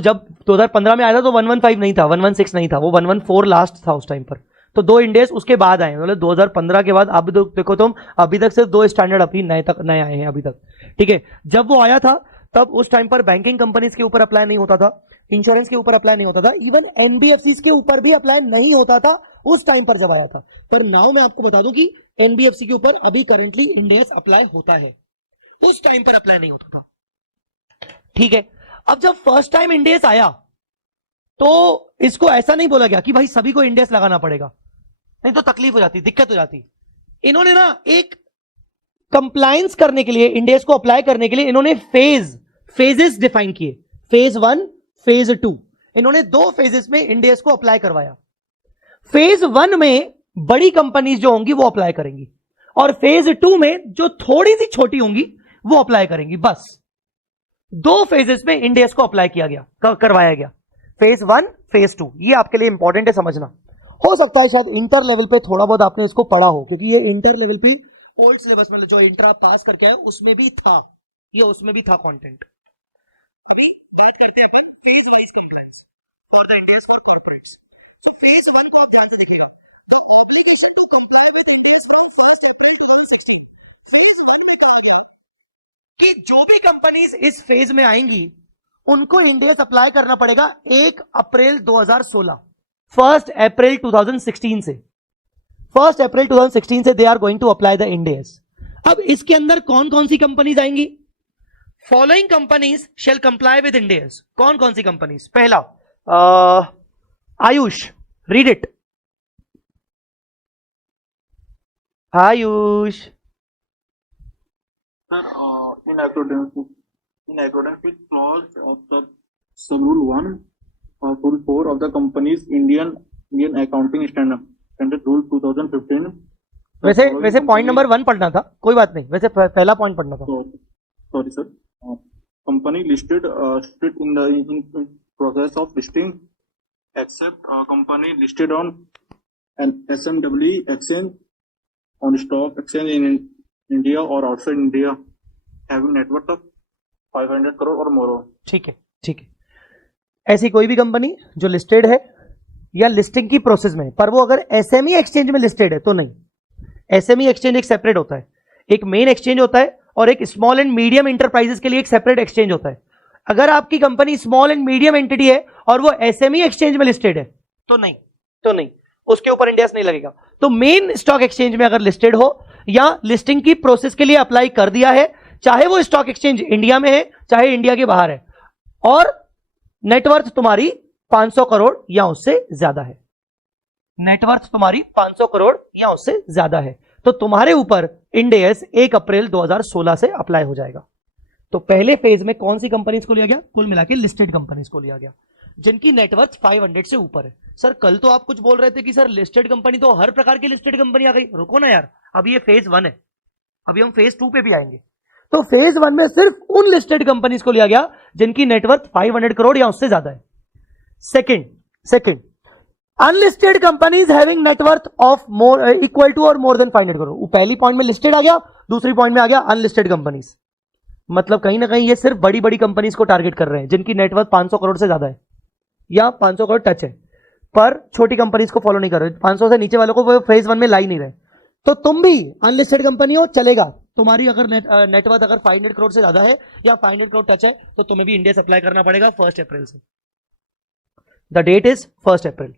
जब 2015 में आया था तो 115 नहीं था, 116 नहीं था, वो 114 लास्ट था उस टाइम पर। तो 2 इंड एस उसके बाद आए, मतलब 2015 के बाद। अब देखो तुम, अभी तक सिर्फ 2 स्टैंडर्ड अभी नए आए हैं अभी तक, ठीक है। जब वो आया था तब उस टाइम पर बैंकिंग कंपनीज के ऊपर अप्लाई नहीं होता था, इंश्योरेंस के ऊपर अप्लाई नहीं होता था, इवन एनबीएफसी के ऊपर भी अप्लाई नहीं होता था उस टाइम पर जब आया था। पर नाउ मैं आपको बता दूं कि एनबीएफसी के ऊपर अभी करंटली इंड एस अप्लाई होता है, उस टाइम पर अप्लाई नहीं होता था, ठीक है। अब जब फर्स्ट टाइम इंड एस आया तो इसको ऐसा नहीं बोला गया कि भाई सभी को इंड एस लगाना पड़ेगा, नहीं तो तकलीफ हो जाती, दिक्कत हो जाती। इन्होंने ना एक कंप्लायंस करने के लिए, इंड एस को अप्लाई करने के लिए इन्होंने फेजेस डिफाइन किए, फेज 1 फेज 2। इन्होंने 2 फेजेस में इंड एस को अप्लाई करवाया। फेज 1 में बड़ी कंपनीज जो होंगी वो अप्लाई करेंगी, और फेज 2 में जो थोड़ी सी छोटी होंगी वो अप्लाई करेंगी। बस 2 फेजेस में इंड एस को अप्लाई किया गया, करवाया गया, फेज 1 फेज 2। ये आपके लिए इंपॉर्टेंट है समझना। हो सकता है शायद इंटर लेवल पे थोड़ा बहुत आपने इसको पढ़ा हो, क्योंकि ये इंटर लेवल पे ओल्ड सिलेबस में जो इंटर आप पास करके आए उसमें भी था, ये उसमें भी था कंटेंट। कि जो भी कंपनीज इस फेज में आएंगी उनको इंड एस अप्लाई करना पड़ेगा 1 अप्रैल 2016, 1 अप्रैल 2016 से, 1 अप्रैल 2016 से they are going to apply the Ind AS. अब इसके अंदर कौन कौन सी कंपनीज आएंगी? Following companies shall comply with Ind AS. कौन कौन सी कंपनीज? पहला Ayush, read it Ayush. In accordance with clause of the sub-rule 1 or rule 4 of the company's Indian accounting standard rule 2015. वैसे पॉइंट नंबर 1 पढ़ना था, कोई बात नहीं, वैसे पहला पॉइंट पढ़ना था। Sorry sir. Company listed in the process of listing, except company listed on an SMW exchange, on stock exchange in India or outside India, having net worth of 500 crore or more. ठीक है, ठीक है। ऐसी कोई भी company जो listed है या लिस्टिंग की प्रोसेस में, पर वो अगर एसएमई एक्सचेंज में लिस्टेड है तो नहीं। एसएमई एक्सचेंज एक सेपरेट होता है, एक मेन एक्सचेंज होता है, और एक स्मॉल एंड मीडियम इंटरप्राइजेस के लिए एक सेपरेट एक्सचेंज होता है। अगर आपकी company small and medium entity है और वो एसएमई एक्सचेंज में लिस्टेड है तो नहीं, उसके ऊपर इंडियस नहीं लगेगा। तो मेन स्टॉक एक्सचेंज में अगर लिस्टेड हो या लिस्टिंग की प्रोसेस के लिए अप्लाई कर दिया है, चाहे वो स्टॉक एक्सचेंज इंडिया में है चाहे इंडिया के बाहर है, और नेटवर्थ तुम्हारी 500 करोड़ या उससे ज्यादा है, नेटवर्थ तुम्हारी 500 करोड़ या उससे ज्यादा है, तो तुम्हारे ऊपर इंड एस 1 अप्रैल 2016 से अप्लाई हो जाएगा। तो पहले फेज में कौन सी कंपनीज को लिया गया? कुल मिला के लिस्टेड कंपनीज को लिया गया जिनकी नेटवर्थ 500 से ऊपर है। सर कल तो आप कुछ बोल रहे थे कि सर लिस्टेड कंपनी तो हर प्रकार की लिस्टेड कंपनी आ गई। रुको ना यार, अभी ये फेज 1 है, अभी हम फेज 2 पे भी आएंगे। तो फेज 1 में सिर्फ उन लिस्टेड कंपनीज को लिया गया जिनकी नेटवर्थ 500 करोड़ या उससे ज्यादा है। Second, unlisted companies having net worth of more equal to और मोर देन 500 करोड़। वो पहली पॉइंट में लिस्टेड आ गया, दूसरी पॉइंट में आ गया अनलिस्टेड कंपनीज। मतलब कहीं ना कहीं ये सिर्फ बड़ी बड़ी कंपनीज को टारगेट कर रहे हैं जिनकी नेटवर्थ 500 करोड़ से ज्यादा है या 500 करोड़ टच है, पर छोटी कंपनीज को फॉलो नहीं कर रहे, 500 से नीचे वालों को वो फेज 1 में ला ही नहीं रहे। तो तुम भी अनलिस्टेड कंपनी हो, चलेगा। तुम्हारी अगर नेटवर्थ अगर 500 करोड़ से ज्यादा है या 500 करोड़ टच है तो तुम्हें भी इंडिया से अप्लाई करना पड़ेगा 1 अप्रैल से। द डेट इज 1 अप्रैल।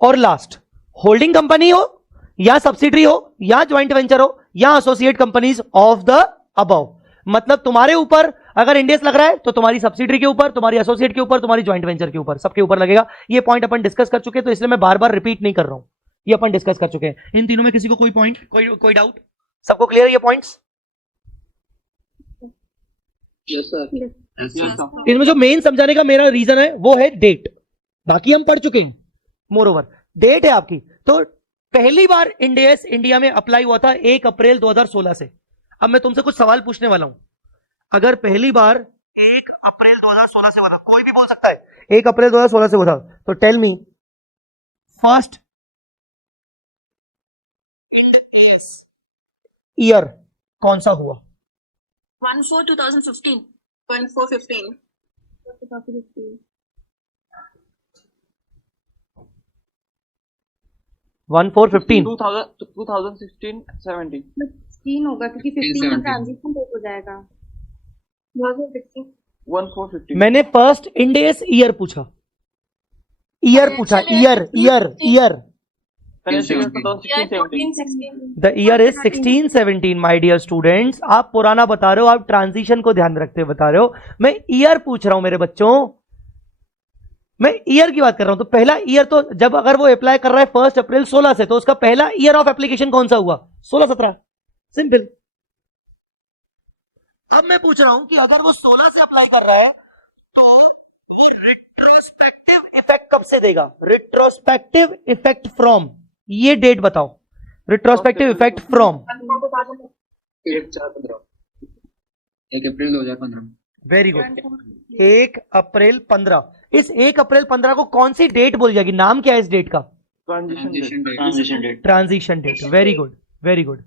और लास्ट, होल्डिंग कंपनी हो या सब्सिडरी हो या ज्वाइंट वेंचर हो या associate companies of the above, मतलब तुम्हारे ऊपर अगर इंडेक्स लग रहा है तो तुम्हारी सब्सिडरी के ऊपर, तुम्हारी एसोसिएट के ऊपर, तुम्हारी ज्वाइंट वेंचर के ऊपर, सबके ऊपर लगेगा। ये पॉइंट अपन डिस्कस कर चुके हैं तो इसलिए मैं बार बार रिपीट नहीं कर रहा हूं, ये अपन डिस्कस कर चुके हैं। इन तीनों में किसी को कोई पॉइंट, कोई डाउट? सबको क्लियर है ये पॉइंट्स? Yes sir. इनमें जो मेन समझाने का मेरा रीजन है वो है डेट, बाकी हम पढ़ चुके हैं। मोर ओवर डेट है आपकी। तो पहली बार इंडेस इंडिया में अप्लाई हुआ था 1 अप्रैल 2016 से। अब मैं तुमसे कुछ सवाल पूछने वाला हूं। अगर पहली बार 1 अप्रैल 2016 से हुआ था, कोई भी बोल सकता है 1 अप्रैल 2016 से हुआ था, तो टेल मी फर्स्ट ईयर कौन सा हुआ? 1/4/2015. 1/4/15. 1/4/15 2016-17 16 होगा क्योंकि 15 में ट्रांजिशन डेट हो जाएगा। 1/4/15 मैंने फर्स्ट इंडेस ईयर पूछा, year Financial year 2016-17 the year is 16-17 my dear students. आप पुराना बता रहे हो, आप ट्रांजिशन को ध्यान रखते हुए बता रहे हो, मैं ईयर पूछ रहा हूं मेरे बच्चों, मैं ईयर की बात कर रहा हूं। तो पहला ईयर तो जब अगर वो अप्लाई कर रहा है 1 अप्रैल 16 से, तो उसका पहला ईयर ऑफ एप्लीकेशन कौन सा हुआ? 16-17, सिंपल। अब मैं पूछ रहा हूं कि अगर वो 16 से अप्लाई कर रहा है तो वो रिट्रोस्पेक्टिव इफेक्ट कब से देगा? रिट्रोस्पेक्टिव इफेक्ट फ्रॉम, ये डेट बताओ। Retrospective effect from 1/4/15 1 April 2015। Very good, 1 अप्रैल 15। इस 1 अप्रैल 15 को कौन सी डेट बोली जाएगी? नाम क्या है इस डेट का? Transition date. Very good, very good.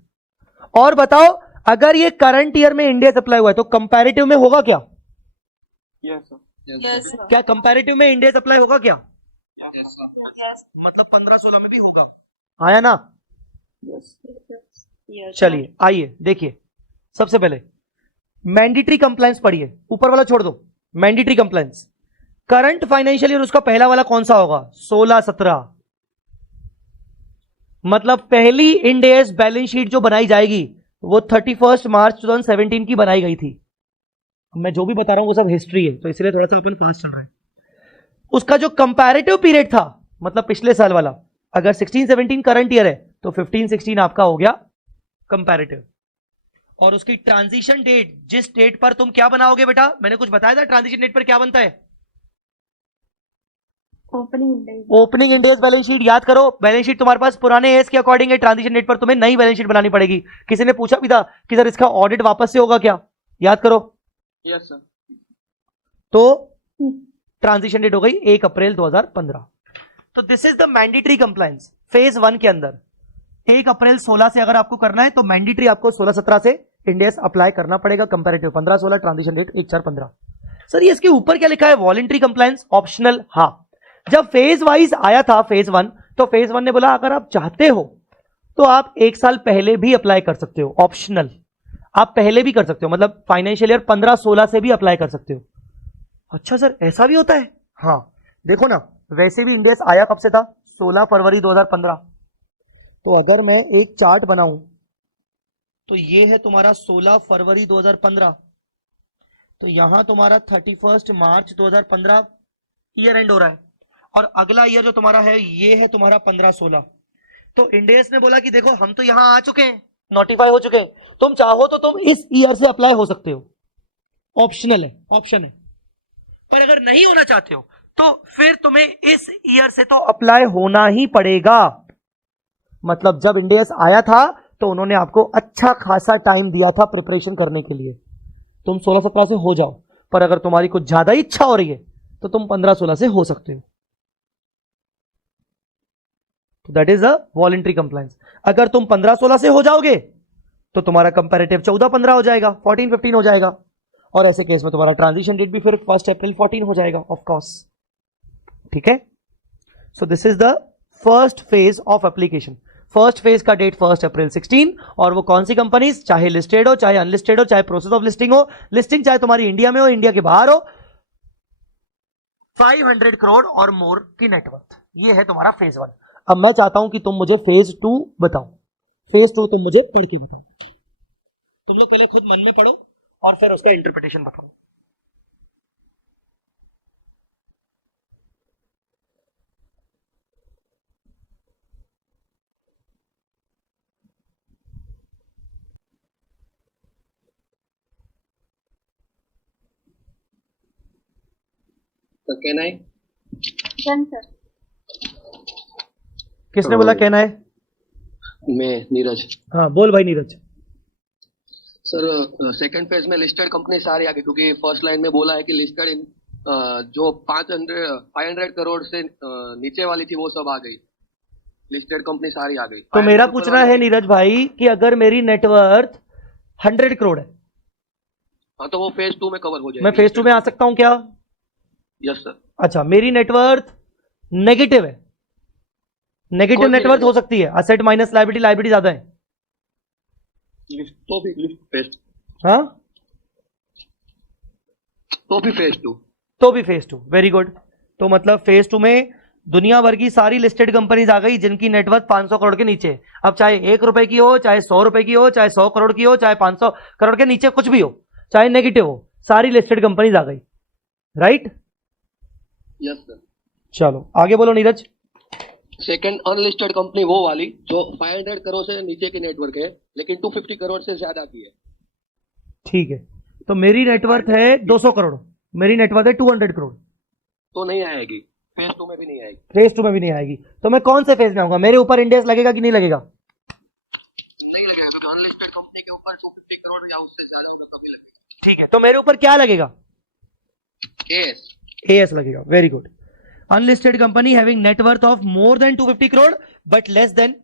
और बताओ, अगर ये करंट ईयर में इंडिया सप्लाई हुआ है तो कंपैरेटिव में होगा क्या? क्या कंपैरेटिव में इंडिया सप्लाई होगा क्या? मतलब 15-16 में भी होगा, आया ना? चलिए आइए देखिए, सबसे पहले मैंडेटरी कंप्लायंस पढ़िए, ऊपर वाला छोड़ दो। Mandatory compliance current financial year, उसका पहला वाला कौन सा होगा? 16-17। मतलब पहली इंड एस बैलेंस शीट जो बनाई जाएगी वो 31 मार्च 2017 की बनाई गई थी। मैं जो भी बता रहा हूं वो सब हिस्ट्री है, तो इसलिए थोड़ा सा अपन फास्ट चल रहा है। उसका जो कंपैरेटिव पीरियड था, मतलब पिछले साल वाला, अगर 16-17 करंट ईयर है तो 15-16 आपका हो गया कंपैरेटिव। और उसकी ट्रांजिशन डेट, जिस डेट पर तुम क्या बनाओगे बेटा, मैंने कुछ बताया था ट्रांजिशन डेट पर क्या बनता है? Opening इंडेस balance sheet. याद करो, बैलेंस शीट तुम्हारे पास पुराने एस के अकॉर्डिंग है, ट्रांजिशन डेट पर तुम्हें नई बैलेंस शीट बनानी पड़ेगी। किसी ने पूछा भी था कि सर इसका ऑडिट वापस से होगा क्या? याद करो। Yes sir. तो ट्रांजिशन डेट हो गई 1 अप्रैल 2015। तो this is the mandatory compliance phase 1 के अंदर। 1 अप्रैल 16 से अगर आपको करना है तो मैंडेटरी आपको 16-17 से इंडेस अप्लाई करना पड़ेगा। Comparative 15-16, transition date 1/4/15। सर ये इसके ऊपर क्या लिखा है? Voluntary compliance optional. हाँ, जब फेज वाइज आया था फेज 1, तो फेज 1 ने बोला अगर आप चाहते हो तो आप 1 साल पहले भी अप्लाई कर सकते हो, ऑप्शनल। आप पहले भी कर सकते हो, मतलब फाइनेंशियल ईयर 15-16 से भी अप्लाई कर सकते हो। अच्छा सर ऐसा भी होता है? हाँ देखो ना, वैसे भी इंडेस आया कब से था? 16 फरवरी 2015। तो अगर मैं एक चार्ट बनाऊं तो ये है तुम्हारा 16 फरवरी 2015, तो यहां तुम्हारा 31 मार्च 2015 ईयर एंड हो रहा है, और अगला ईयर जो तुम्हारा है ये है तुम्हारा 15-16। तो इंडेस ने बोला कि देखो हम तो यहां आ चुके हैं, नोटिफाई हो चुके हैं, तुम चाहो तो तुम इस ईयर से अप्लाई हो सकते हो, ऑप्शनल है, ऑप्शन है। पर अगर नहीं होना चाहते हो तो फिर तुम्हें इस ईयर से तो अप्लाई होना ही पड़ेगा। मतलब जब इंडेस आया था तो उन्होंने आपको अच्छा खासा टाइम दिया था प्रिपरेशन करने के लिए, तुम 16-17 से हो जाओ, पर अगर तुम्हारी कुछ ज्यादा इच्छा हो रही है तो तुम 15-16 से हो सकते हो। That is a voluntary compliance. अगर तुम 15-16 से हो जाओगे तो तुम्हारा कंपैरेटिव 14-15 हो जाएगा, 14-15 हो जाएगा, और ऐसे केस में तुम्हारा ट्रांजिशन डेट भी फिर 1 अप्रैल 14 हो जाएगा ऑफ कोर्स। ठीक है, so this is the first phase of application. First phase का डेट 1 अप्रैल 16, और वो कौन सी कंपनीज, चाहे लिस्टेड हो चाहे अनलिस्टेड हो, चाहे प्रोसेस ऑफ लिस्टिंग हो, लिस्टिंग चाहे तुम्हारी इंडिया में हो इंडिया के बाहर हो, 500 करोड़ और मोर की नेटवर्थ, ये है तुम्हारा फेज 1। अब मैं चाहता हूं कि तुम मुझे फेज 2 बताओ। फेज 2 तुम मुझे पढ़ के बताओ, तुम लोग पहले खुद मन में पढ़ो और फिर उसका इंटरप्रिटेशन बताओ। So can I? Done sir. किसने बोला कहना है? मैं नीरज। हाँ बोल भाई नीरज। सर सेकंड फेज में लिस्टेड कंपनी सारी आ गई, क्योंकि फर्स्ट लाइन में बोला है कि लिस्टेड इन जो 500 करोड़ से नीचे वाली थी वो सब आ गई, लिस्टेड कंपनी सारी आ गई। तो मेरा पूछना है नीरज भाई कि अगर मेरी नेटवर्थ 100 करोड़ है, हाँ तो वो फेज 2 में कवर हो जाएगी। मैं फेज 2 में आ सकता हूं क्या? Yes sir. अच्छा, मेरी नेटवर्थ नेगेटिव है, नेगेटिव नेटवर्थ हो सकती है, असेट माइनस लायबिलिटी, लायबिलिटी ज्यादा है, तो भी फेज, हाँ तो भी फेज 2, तो भी फेज 2। Very good. तो मतलब फेज 2 में दुनिया भर की सारी लिस्टेड कंपनीज आ गई जिनकी नेटवर्थ 500 करोड़ के नीचे है। अब चाहे 1 रुपए की हो, चाहे 100 रुपए की हो, चाहे 100 करोड़ की हो, चाहे 500 करोड़ के नीचे कुछ भी हो, चाहे नेगेटिव हो, सारी लिस्टेड कंपनीज आ गई, राइट? Yes sir. चलो आगे बोलो नीरज। सेकंड अनलिस्टेड कंपनी वो वाली जो 500 करोड़ से नीचे की नेटवर्क है लेकिन 250 करोड़ से ज्यादा की है। ठीक है, तो मेरी नेटवर्थ है 200 करोड़, मेरी नेटवर्थ है 200 करोड़, तो नहीं आएगी, फेज 2 में भी नहीं आएगी। फेज 2 में भी नहीं आएगी। तो मैं कौन से फेज में आऊंगा? मेरे ऊपर इंडेक्स लगेगा कि नहीं लगेगा? नहीं लगेगा, क्योंकि अनलिस्टेड कंपनी के ऊपर 250 करोड़ या उससे ज्यादा कभी लगेगा। ठीक है, तो मेरे ऊपर क्या लगेगा? केस AS लगेगा। Very good. Unlisted company having net worth of more than 250 crore but less than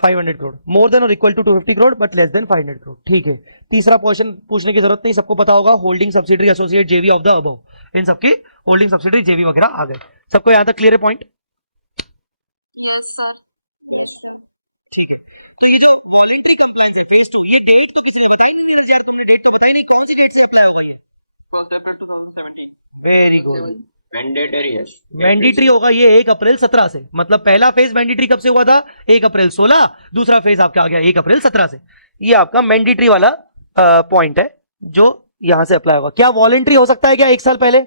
500 crore, more than और equal to 250 crore but less than 500 crore. ठीक है, तीसरा क्वेश्चन पूछने की जरूरत नहीं, सबको पता होगा, होल्डिंग सब्सिडरी एसोसिएट जेवी ऑफ द अबव, इन सबकी होल्डिंग सब्सिडरी जेवी वगैरह आ गए। सबको यहां तक क्लियर है पॉइंट? ठीक है, तो ये जो वॉलंटरी कंप्लायंस है फेज 2, ये डेट तो किसी ने बताई नहीं यार, तुमने डेट तो बताई नहीं, कौन सी डेट से अप्लाई होगा ये? Very good. मैंडेटरी है, मैंडेटरी होगा ये 1 अप्रैल 17 से। मतलब पहला फेज मैंडेटरी कब से हुआ था? 1 अप्रैल 16, दूसरा फेज आपका आ गया 1 अप्रैल 17 से। ये आपका मैंडेटरी वाला पॉइंट है जो यहां से अप्लाई होगा। क्या वॉलंटरी हो सकता है क्या 1 साल पहले?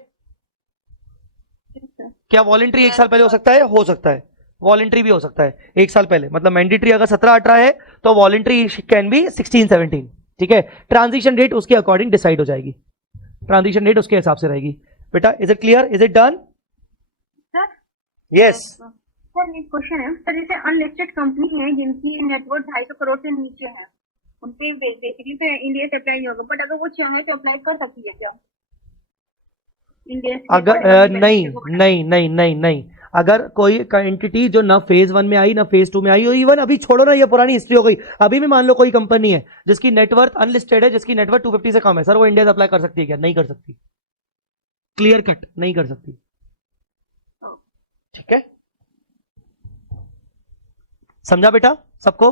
क्या वॉलंटरी 1 साल पहले हो सकता है? हो सकता है, वॉलंटरी भी हो सकता है 1 साल पहले। मतलब मैंडेटरी अगर 17-18 है तो वॉलंटरी कैन बी 16-17। ठीक है, ट्रांजिशन डेट उसके अकॉर्डिंग डिसाइड हो जाएगी, ट्रांजिशन डेट उसके हिसाब से रहेगी। बेटा is it clear, is it done? Sir yes. Sir एक क्वेश्चन है सर, जैसे अनलिस्टेड कंपनी है जिनकी नेटवर्थ 250 करोड़ से नीचे है, उनपे बेसिकली तो इंडिया से अप्लाई नहीं होगा, बट अगर वो चाहे तो अप्लाई कर सकती है क्या इंडिया से? अगर नहीं नहीं नहीं नहीं नहीं, अगर कोई एंटिटी जो ना फेज 1 में आई ना फेज 2 में आई, और इवन अभी छोड़ो ना, ये पुरानी हिस्ट्री हो गई, अभी भी मान लो कोई कंपनी है जिसकी नेटवर्थ अनलिस्टेड है, जिसकी नेटवर्थ 250 से कम है, सर वो इंडिया से अप्लाई कर सकती है क्या? नहीं कर सकती, क्लियर कट नहीं कर सकती। ठीक है, समझा बेटा सबको?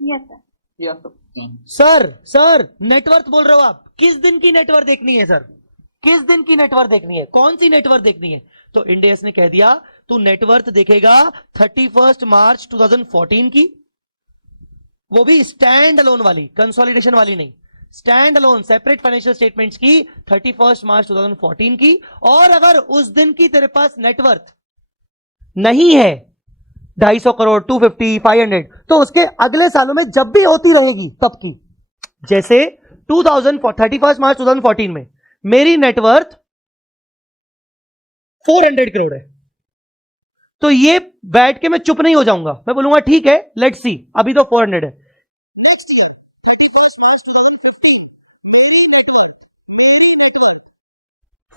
Yes sir. Sir sir net worth बोल रहे हो आप, किस दिन की नेटवर्थ देखनी है सर? किस दिन की नेटवर्थ देखनी है, कौन सी नेटवर्थ देखनी है? तो इंड एस ने कह दिया तू नेटवर्थ देखेगा 31 मार्च 2014 की, वो भी स्टैंड अलोन वाली, कंसोलिडेशन वाली नहीं, stand alone separate financial statements की 31 मार्च 2014 की। और अगर उस दिन की तेरे पास नेटवर्थ नहीं है 250 करोड़ 250 500, तो उसके अगले सालों में जब भी होती रहेगी तब की, जैसे 31 मार्च 2014 में मेरी नेटवर्थ 400 करोड़ है, तो ये बैठ के मैं चुप नहीं हो जाऊंगा, मैं बोलूंगा ठीक है लेट्स सी, अभी तो 400 है।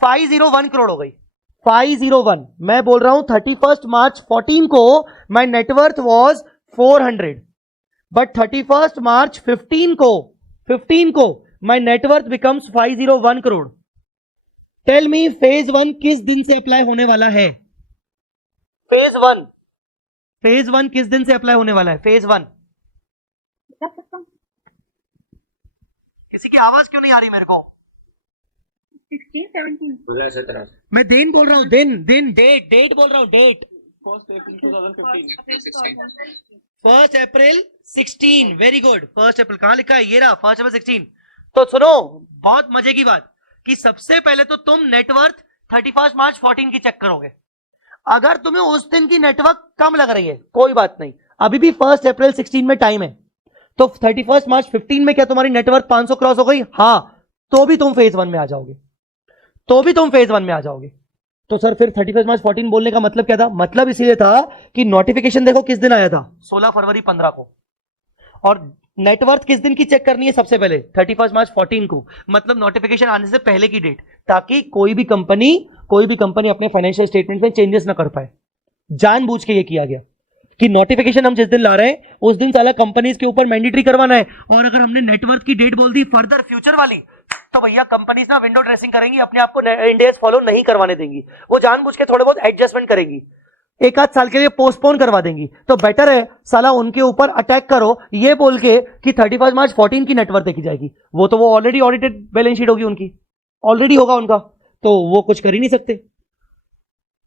$501 करोड़ हो गई, 501। मैं बोल रहा हूं 31 मार्च 14 को माय नेटवर्थ वाज 400, बट 31 मार्च 15 को my net worth becomes 501 crore. Tell me phase 1 किस दिन से अप्लाई होने वाला है? फेज वन किस दिन से अप्लाई होने वाला है? फेज 1 किसी की आवाज क्यों नहीं आ रही मेरे को? 16, 17. मैं दिन बोल रहा हूं, दिन डेट बोल रहा हूं, डेट 1 अप्रैल 16। वेरी गुड, 1 अप्रैल कहां लिखा है? ये रहा 1 अप्रैल 16। तो सुनो बहुत मजे की बात कि सबसे पहले तो तुम नेटवर्थ 31 मार्च 14 की चेक करोगे। अगर तुम्हें उस दिन की नेटवर्क कम लग रही है कोई बात नहीं, अभी भी 1 अप्रैल 16 में टाइम है, तो 31 मार्च 15 में क्या तुम्हारी नेटवर्क 500 क्रॉस हो गई? हाँ, तो भी तुम फेज 1 में आ जाओगे, तो सर फिर 31 मार्च 14 बोलने का मतलब क्या था? मतलब इसलिए था कि नोटिफिकेशन देखो किस दिन आया था, 16 फरवरी 15 को, और नेटवर्थ किस दिन की चेक करनी है? सबसे पहले 31 मार्च 14 को, मतलब नोटिफिकेशन आने से पहले की डेट, ताकि कोई भी कंपनी अपने फाइनेंशियल स्टेटमेंट में चेंजेस ना कर पाए। जानबूझ के ये किया गया कि नोटिफिकेशन हम जिस दिन ला रहे हैं उस दिन साला कंपनीज के ऊपर मैंडेटरी करवाना है, और अगर हमने नेटवर्थ की डेट बोल दी फर्दर फ्यूचर वाली, तो भैया कंपनीज ना विंडो ड्रेसिंग करेंगी, अपने आप को इंड एस फॉलो नहीं करवाने देंगी, वो जानबूझ के थोड़े बहुत एडजस्टमेंट करेंगी, एक आध साल के लिए पोस्टपोन करवा देंगी। तो बेटर है साला उनके ऊपर अटैक करो ये बोल के कि 31 मार्च 14 की नेटवर्थ देखी जाएगी, वो तो वो ऑलरेडी ऑडिटेड बैलेंस शीट होगी उनकी, ऑलरेडी होगा उनका, तो वो कुछ कर ही नहीं सकते,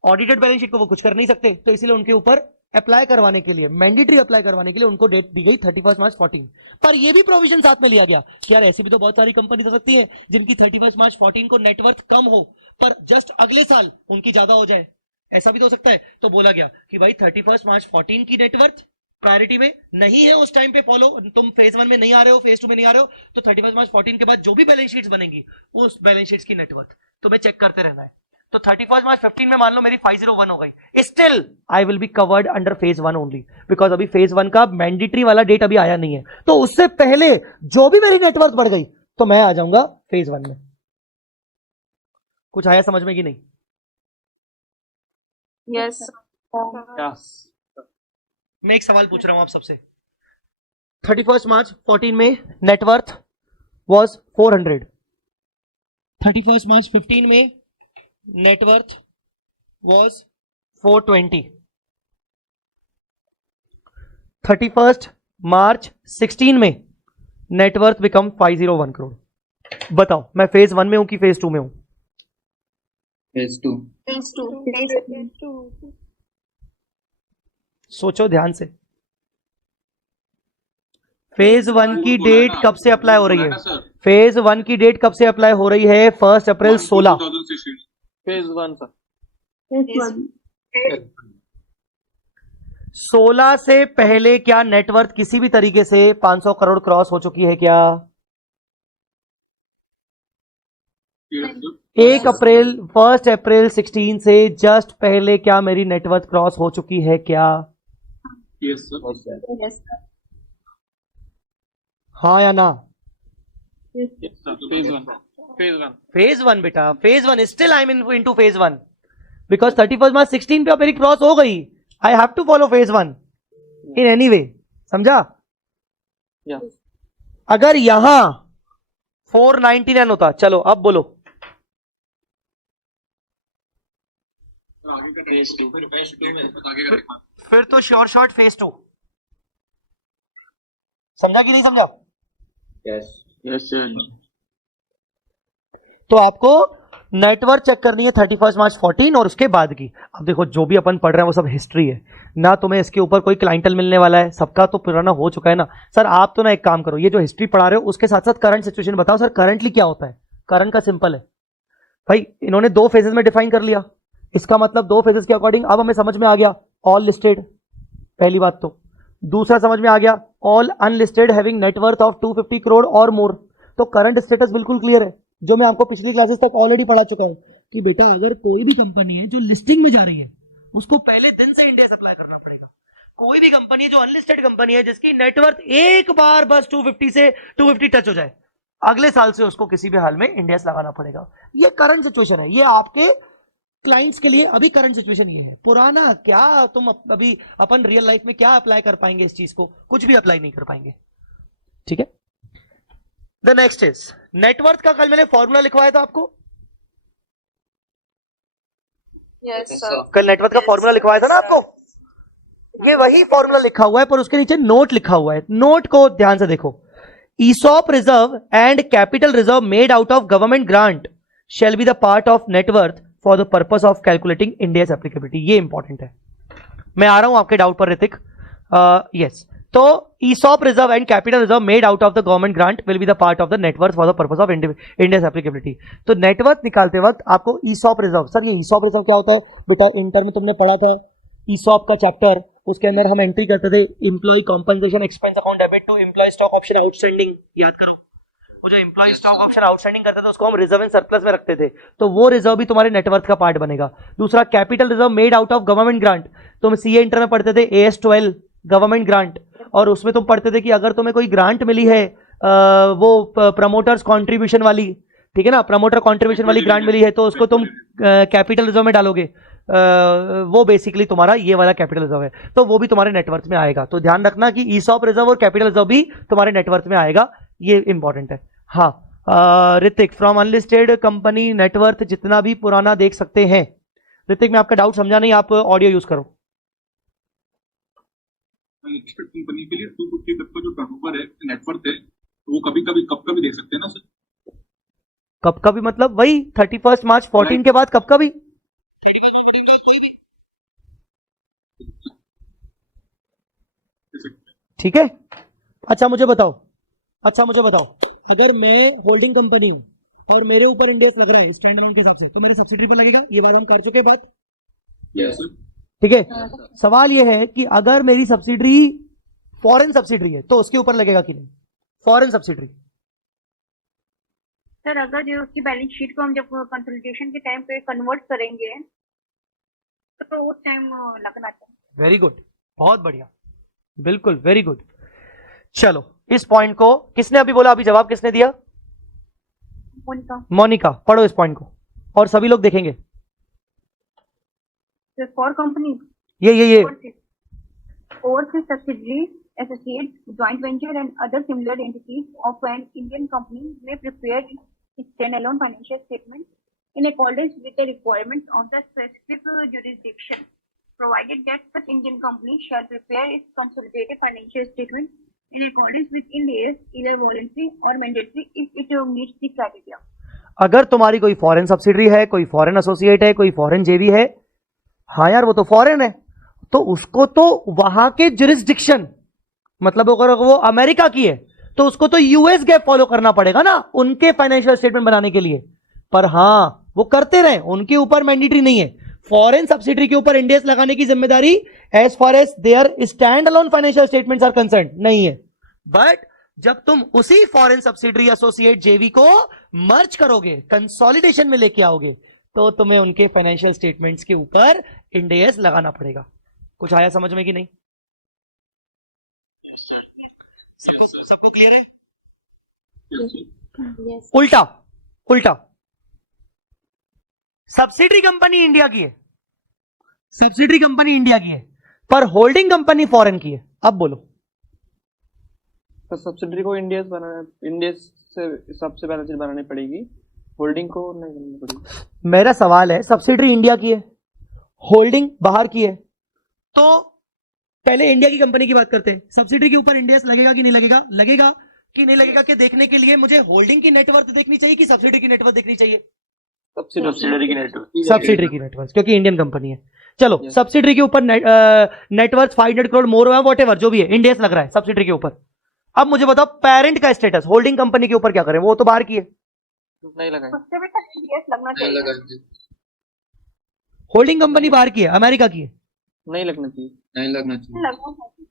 ऑडिटेड बैलेंस शीट को वो कुछ कर नहीं सकते, तो इसलिए उनके ऊपर अप्लाई करवाने के लिए, मैंडेटरी अप्लाई करवाने के लिए उनको डेट दी गई 31 मार्च 14। पर ये भी प्रोविजन साथ में लिया गया कि यार ऐसी भी तो बहुत सारी कंपनी हो सकती है जिनकी 31 मार्च 14 को नेटवर्थ कम हो पर जस्ट अगले साल उनकी ज्यादा हो जाए, ऐसा भी तो हो सकता है। तो बोला गया कि भाई 31 मार्च 14 की नेटवर्थ प्रायोरिटी में नहीं है उस टाइम पे फॉलो, तुम फेज 1 में नहीं आ रहे हो, फेज 2 में नहीं आ रहे हो, तो 31 मार्च 14 के बाद जो भी बैलेंस शीट्स बनेंगी उस बैलेंस शीट्स की नेटवर्थ तुम्हें चेक करते रहना है। तो 31 मार्च 15 में मान लो मेरी 501 हो गई, still I will be covered under phase 1 only, because अभी फेज 1 का मैंडेटरी वाला डेट अभी आया नहीं है, तो उससे पहले जो भी मेरी नेटवर्थ बढ़ गई तो मैं आ जाऊंगा फेज 1 में। कुछ आया समझ में कि नहीं? Yes. मैं एक सवाल पूछ रहा हूं आप सबसे, 31 मार्च 14 में नेटवर्थ वॉज 400, 31 मार्च 15 में नेटवर्थ वॉज 420, 31 मार्च 16 में नेटवर्थ बिकम 501 करोड़। बताओ मैं फेज 1 में हूं कि फेज 2 में हूं? Phase 2. Phase 2. सोचो ध्यान से, फेज 1 की डेट कब से अप्लाई हो रही है? फेज 1 की डेट कब से अप्लाई हो रही है? 1 अप्रैल 16। फेज 1 सर, 16 से पहले क्या नेटवर्थ किसी भी तरीके से 500 करोड़ क्रॉस हो चुकी है क्या? 1 अप्रैल 16 से जस्ट पहले क्या मेरी नेटवर्थ क्रॉस हो चुकी है क्या? Yes sir, Yes. हाँ या ना? फेज 1 बेटा, phase 1 still I am into phase 1 because 31 मार्च 16 पे मेरी क्रॉस हो गई, I have to follow phase 1 in any way, समझा? अगर यहां 499 होता, चलो अब बोलो, फिर तो शॉर्ट फेज 2, समझा कि नहीं समझा? यस सर, तो आपको नेटवर्क चेक करनी है 31 मार्च 14 और उसके बाद की। अब देखो जो भी अपन पढ़ रहे हैं वो सब हिस्ट्री है ना, तुम्हें इसके ऊपर कोई क्लाइंटल मिलने वाला है, सबका तो पुराना हो चुका है ना। सर आप तो ना एक काम करो, ये जो हिस्ट्री पढ़ा रहे हो उसके साथ साथ करंट सिचुएशन बताओ। सर करंटली क्या होता है? करंट का सिंपल है भाई, इन्होंने 2 फेजेस में डिफाइन कर लिया, इसका मतलब 2 फेजेस के अकॉर्डिंग अब हमें समझ में आ गया ऑल लिस्टेड, पहली बात तो। दूसरा समझ में आ गया all unlisted having net worth of 250 crore और मोर। तो करंट स्टेटस बिल्कुल क्लियर है, जो मैं आपको पिछली क्लासेस तक ऑलरेडी पढ़ा चुका हूं कि बेटा अगर कोई भी कंपनी है जो लिस्टिंग में जा रही है उसको पहले दिन से इंडिया अप्लाई करना पड़ेगा। कोई भी कंपनी जो अनलिस्टेड कंपनी है जिसकी नेटवर्थ एक बार बस 250 से 250 टच हो जाए, अगले साल से उसको किसी भी हाल में इंडिया लगाना पड़ेगा। ये करंट सिचुएशन है, ये आपके क्लाइंट्स के लिए अभी करंट सिचुएशन ये है। पुराना क्या तुम अभी अपन रियल लाइफ में क्या अप्लाई कर पाएंगे इस चीज को? कुछ भी अप्लाई नहीं कर पाएंगे, ठीक है। द नेक्स्ट इज नेटवर्थ का, कल मैंने फॉर्मूला लिखवाया था आपको, Yes, sir. कल नेटवर्थ का फॉर्मूला लिखवाया था ना आपको, ये वही फॉर्मूला लिखा हुआ है पर उसके नीचे नोट लिखा हुआ है। नोट को ध्यान से देखो, ESOP reserve and capital reserve made out of government grant shall be the part of net worth for the purpose of calculating India's applicability। ये इंपॉर्टेंट है, मैं आ रहा हूं आपके डाउट पर ऋतिक। यस, तो ESOP reserve and capital reserve made out of the government grant will be the part of the net worth for the purpose of India's applicability. तो net worth निकालते वक्त आपको ESOP रिजर्व, सर ये ESOP रिजर्व क्या होता है बेटा? इंटर में तुमने पढ़ा था ESOP का चैप्टर, उसके अंदर हम एंट्री करते थे employee compensation expense account debit to employee stock option outstanding, याद करो। वो जो एम्प्लॉय स्टॉक ऑप्शन आउटस्टैंडिंग करते थे उसको हम रिजर्व एंड सरप्लस में रखते थे, तो वो रिजर्व भी तुम्हारे नेटवर्थ का पार्ट बनेगा। दूसरा capital reserve made out of government grant, तुम सीए इंटर में पढ़ते थे AS12 गवर्नमेंट ग्रांट, और उसमें तुम पढ़ते थे कि अगर तुम्हें कोई ग्रांट मिली है वो प्रमोटर्स कॉन्ट्रीब्यूशन वाली, ठीक है ना, प्रमोटर कॉन्ट्रीब्यूशन वाली ग्रांट मिली है तो उसको तुम कैपिटल रिजर्व में डालोगे, वो बेसिकली तुम्हारा ये वाला कैपिटल रिजर्व है, तो वो भी तुम्हारे नेटवर्थ में आएगा। तो ध्यान रखना कि ESOP रिजर्व और कैपिटल रिजर्व भी तुम्हारे नेटवर्थ में आएगा, ये इंपॉर्टेंट है। हाँ Hrithik, from unlisted company net worth जितना भी पुराना देख सकते हैं। ऋतिक मैं आपका डाउट समझा नहीं, आप ऑडियो यूज करो। लिस्टेड कंपनी के लिए 250 तक का जो टर्नओवर है, नेटवर्थ है, वो कभी कभी कब का भी देख सकते हैं ना सर? कब का भी मतलब वही 31 मार्च 14 के बाद कब का भी, ठीक है। अच्छा मुझे बताओ, अगर मैं होल्डिंग कंपनी हूं और मेरे ऊपर इंडेक्स लग रहा है स्टैंड अलोन के हिसाब से, तो मेरी सब्सिडी पे लगेगा, ये बात हम कर चुके बात, ठीक है। सवाल ये है कि अगर मेरी सब्सिडी फॉरेन सब्सिडी है तो उसके ऊपर लगेगा कि नहीं? फॉरेन सब्सिडी सर अगर जो उसकी बैलेंस शीट को हम जब कंसोलिडेशन के टाइम पे कन्वर्ट करेंगे तो उस टाइम लगना चाहिए। वेरी गुड, बहुत बढ़िया, बिल्कुल वेरी गुड। चलो इस पॉइंट को किसने अभी बोला, अभी जवाब किसने दिया? मोनिका, पढ़ो इस पॉइंट को और सभी लोग देखेंगे। फॉर कंपनी ये overseas subsidiaries, associates, joint venture and other similar entities of an Indian company may prepare its standalone financial statement in accordance with the requirements of the specific jurisdiction, provided that such Indian company shall prepare its consolidated financial statement in accordance with India's either voluntary or mandatory if it meets the criteria. अगर तुम्हारी कोई foreign subsidiary है, कोई foreign associate है, कोई foreign जेवी है, हाँ यार वो तो फॉरेन है, तो उसको तो वहां के जुरिस्डिक्शन, मतलब अगर वो अमेरिका की है तो उसको तो यूएस गैप फॉलो करना पड़ेगा ना उनके फाइनेंशियल स्टेटमेंट बनाने के लिए। पर हाँ वो करते रहे, उनके ऊपर मैंडेटरी नहीं है। फॉरेन सब्सिडरी के ऊपर इंडेक्स लगाने की जिम्मेदारी as far as their standalone financial statements are concern नहीं है। बट जब तुम उसी फॉरेन सब्सिडरी एसोसिएट जेवी को मर्ज करोगे, कंसोलिडेशन में लेके आओगे, तो तुम्हें उनके फाइनेंशियल स्टेटमेंट्स के ऊपर इंडेक्स लगाना पड़ेगा। कुछ आया समझ में कि नहीं? सबको क्लियर है? उल्टा सब्सिडरी कंपनी इंडिया की है, पर होल्डिंग कंपनी फॉरेन की है। अब बोलो, तो सब्सिडरी को इंडिया से हिसाब से बैलेंस शीट बनानी पड़ेगी, होल्डिंग को नहीं बनानी पड़ेगी। मेरा सवाल है, सब्सिडरी इंडिया की है, होल्डिंग बाहर की है, तो पहले इंडिया की कंपनी की बात करते हैं। सब्सिडरी के ऊपर इंडेक्स लगेगा कि नहीं लगेगा? लगेगा कि नहीं लगेगा? कि देखने के लिए मुझे होल्डिंग की नेटवर्थ देखनी चाहिए कि सब्सिडरी की नेटवर्थ देखनी चाहिए? सब्सिडरी की नेटवर्क सब्सिडरी की नेटवर्थ, क्योंकि इंडियन कंपनी है। चलो सब्सिडरी के ऊपर नेटवर्थ 500 करोड़ मोर हुआ, वॉट एवर जो भी है, इंडेस लग रहा है सब्सिडरी के ऊपर। अब मुझे बताओ पेरेंट का स्टेटस होल्डिंग कंपनी के ऊपर क्या करें, वो तो बाहर की है। नहीं लगाए। उससे भी तक इंडियस लगना चाहिए। होल्डिंग कंपनी बाहर की है, अमेरिका की है। नहीं लगना चाहिए। लगना चाहिए।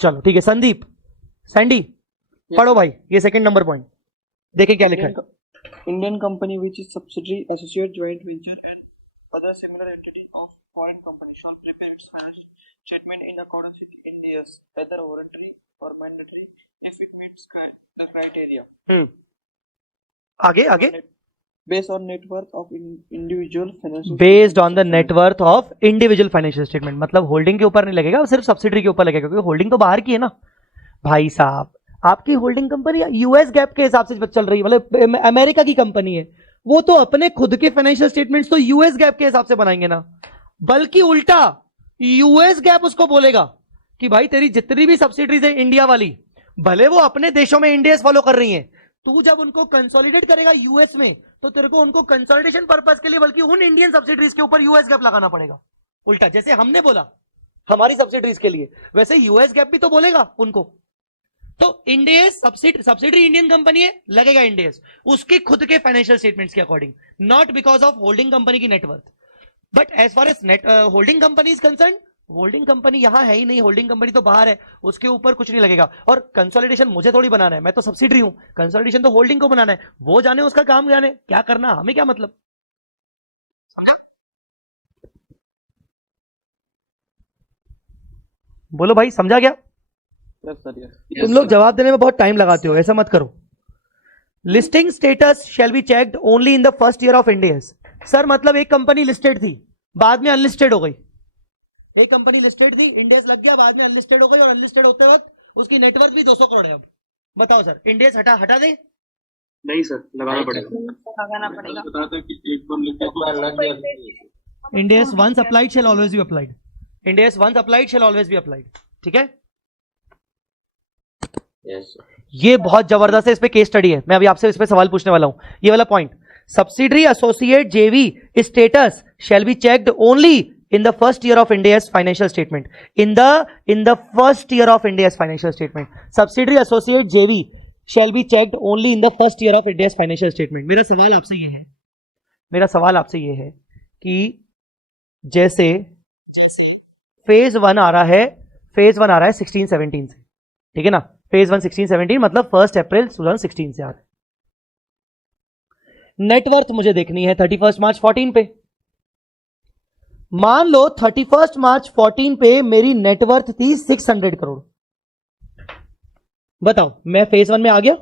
चलो ठीक है, संदीप सैंडी पढ़ो भाई ये सेकंड नंबर पॉइंट, देखें क्या लिखा है। Indian company which is subsidiary, associate, joint venture and other similar entity of foreign company shall prepare its financial statement in accordance with Ind AS, whether voluntary or mandatory, if it meets the criteria. आगे आगे, Based on net worth of individual financial. Based on the net worth of individual financial statement, मतलब holding के ऊपर नहीं लगेगा, सिर्फ subsidiary के ऊपर लगेगा, क्योंकि होल्डिंग तो बाहर की है ना भाई साहब। आपकी होल्डिंग कंपनी यूएस गैप के हिसाब से चल रही है, मतलब अमेरिका की कंपनी है, वो तो अपने खुद के फाइनेंशियल स्टेटमेंट्स तो यूएस गैप के हिसाब से बनाएंगे ना, बल्कि उल्टा यूएस गैप उसको बोलेगा कि भाई तेरी जितनी भी सब्सिडरीज है इंडिया वाली, भले वो अपने देशों में इंडियस फॉलो कर रही हैं, तू जब उनको कंसोलिडेट करेगा यूएस में, तो तेरे को उनको कंसोलिडेशन पर्पस के लिए बल्कि उन इंडियन सब्सिडरीज के ऊपर यूएस गैप लगाना पड़ेगा। उल्टा जैसे हमने बोला हमारी सब्सिडरीज के लिए, वैसे यूएस गैप भी तो बोलेगा उनको। तो इंडियस सब्सिडरी इंडियन कंपनी है, लगेगा इंडियस उसके खुद के फाइनेंशियल स्टेटमेंट्स के according, not because of holding company की net worth. But as far as holding company is concern, holding company यहां है ही नहीं, होल्डिंग कंपनी तो बाहर है, उसके ऊपर कुछ नहीं लगेगा। और कंसोलिडेशन मुझे थोड़ी बनाना है, मैं तो सब्सिडरी हूं, कंसोलिडेशन तो होल्डिंग को बनाना है, वो जाने उसका काम जाने, क्या करना हमें क्या मतलब। बोलो भाई समझा गया। Yes sir, yes. तुम लोग जवाब देने में बहुत टाइम लगाते हो, ऐसा मत करो। Listing status shall be checked only in the first year of Indians. Sir मतलब एक कंपनी लिस्टेड थी, बाद में अनलिस्टेड हो गई, एक कंपनी लिस्टेड थी, इंडियस लग गया, बाद में अनलिस्टेड हो गई, और अनलिस्टेड होते वक्त उसकी नेटवर्थ भी 200 करोड़ है। अब बताओ सर, इंडियस हटा दे? नहीं सर, लगाना पड़ेगा। लगाना पड़ेगा। बताता कि एक बार लिख के Ind AS once applied shall always be applied, Ind AS once applied shall always be applied, ठीक है। ये बहुत जबरदस्त है, इस पे केस स्टडी है, मैं अभी आपसे इस पे सवाल पूछने वाला हूं, ये वाला पॉइंट। सब्सिडरी एसोसिएट जेवी status shall be checked only in the first year of India's financial statement, in the first year of India's financial statement, subsidiary associate JV shall be checked only in the first year of India's financial statement। मेरा सवाल आपसे ये है कि जैसे phase 1 आ रहा है 16-17 से, ठीक है ना, फेज 1 16-17 मतलब 1 अप्रैल 2016 से आ रहा है। नेटवर्थ मुझे देखनी है 31 मार्च 14 पे। मान लो 31 मार्च 14 पे मेरी नेटवर्थ थी 600 करोड़, बताओ मैं फेज 1 में आ गया?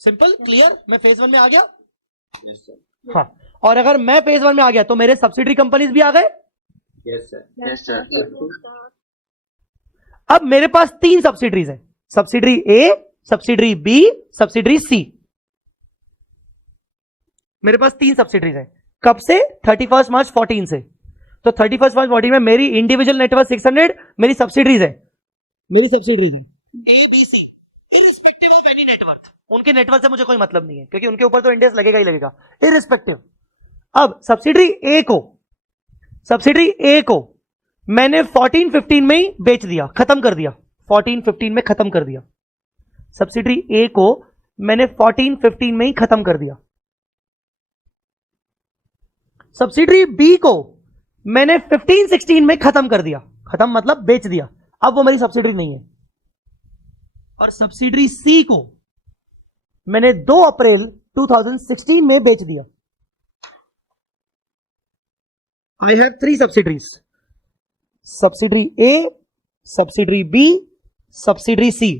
सिंपल क्लियर, मैं फेज 1 में आ गया। हाँ, और अगर मैं फेज 1 में आ गया तो मेरे सब्सिडरी कंपनीज भी आ गए। Yes sir. अब मेरे पास 3 सब्सिडरीज है, subsidiary A, subsidiary B, subsidiary सी। मेरे पास 3 सब्सिडरीज है, कब से? 31 मार्च 14 से। तो 31 मार्च 14 में मेरी इंडिविजुअल नेटवर्थ 600, मेरी सब्सिडरीज है, उनके नेटवर्थ से मुझे कोई मतलब नहीं है, क्योंकि उनके ऊपर तो इंडेक्स लगेगा ही लगेगा इररिस्पेक्टिव। अब सब्सिडरी ए को मैंने 14-15 में ही बेच दिया, खत्म कर दिया, 14-15 में खत्म कर दिया। सब्सिडरी ए को मैंने 14-15 में ही खत्म कर दिया। सब्सिडरी बी को मैंने 15-16 में खत्म कर दिया, खत्म मतलब बेच दिया, अब वो मेरी सब्सिडरी नहीं है। और सब्सिडरी सी को मैंने 2 अप्रैल 2016 में बेच दिया। I have 3 subsidiaries, subsidiary A, subsidiary B, subsidiary C.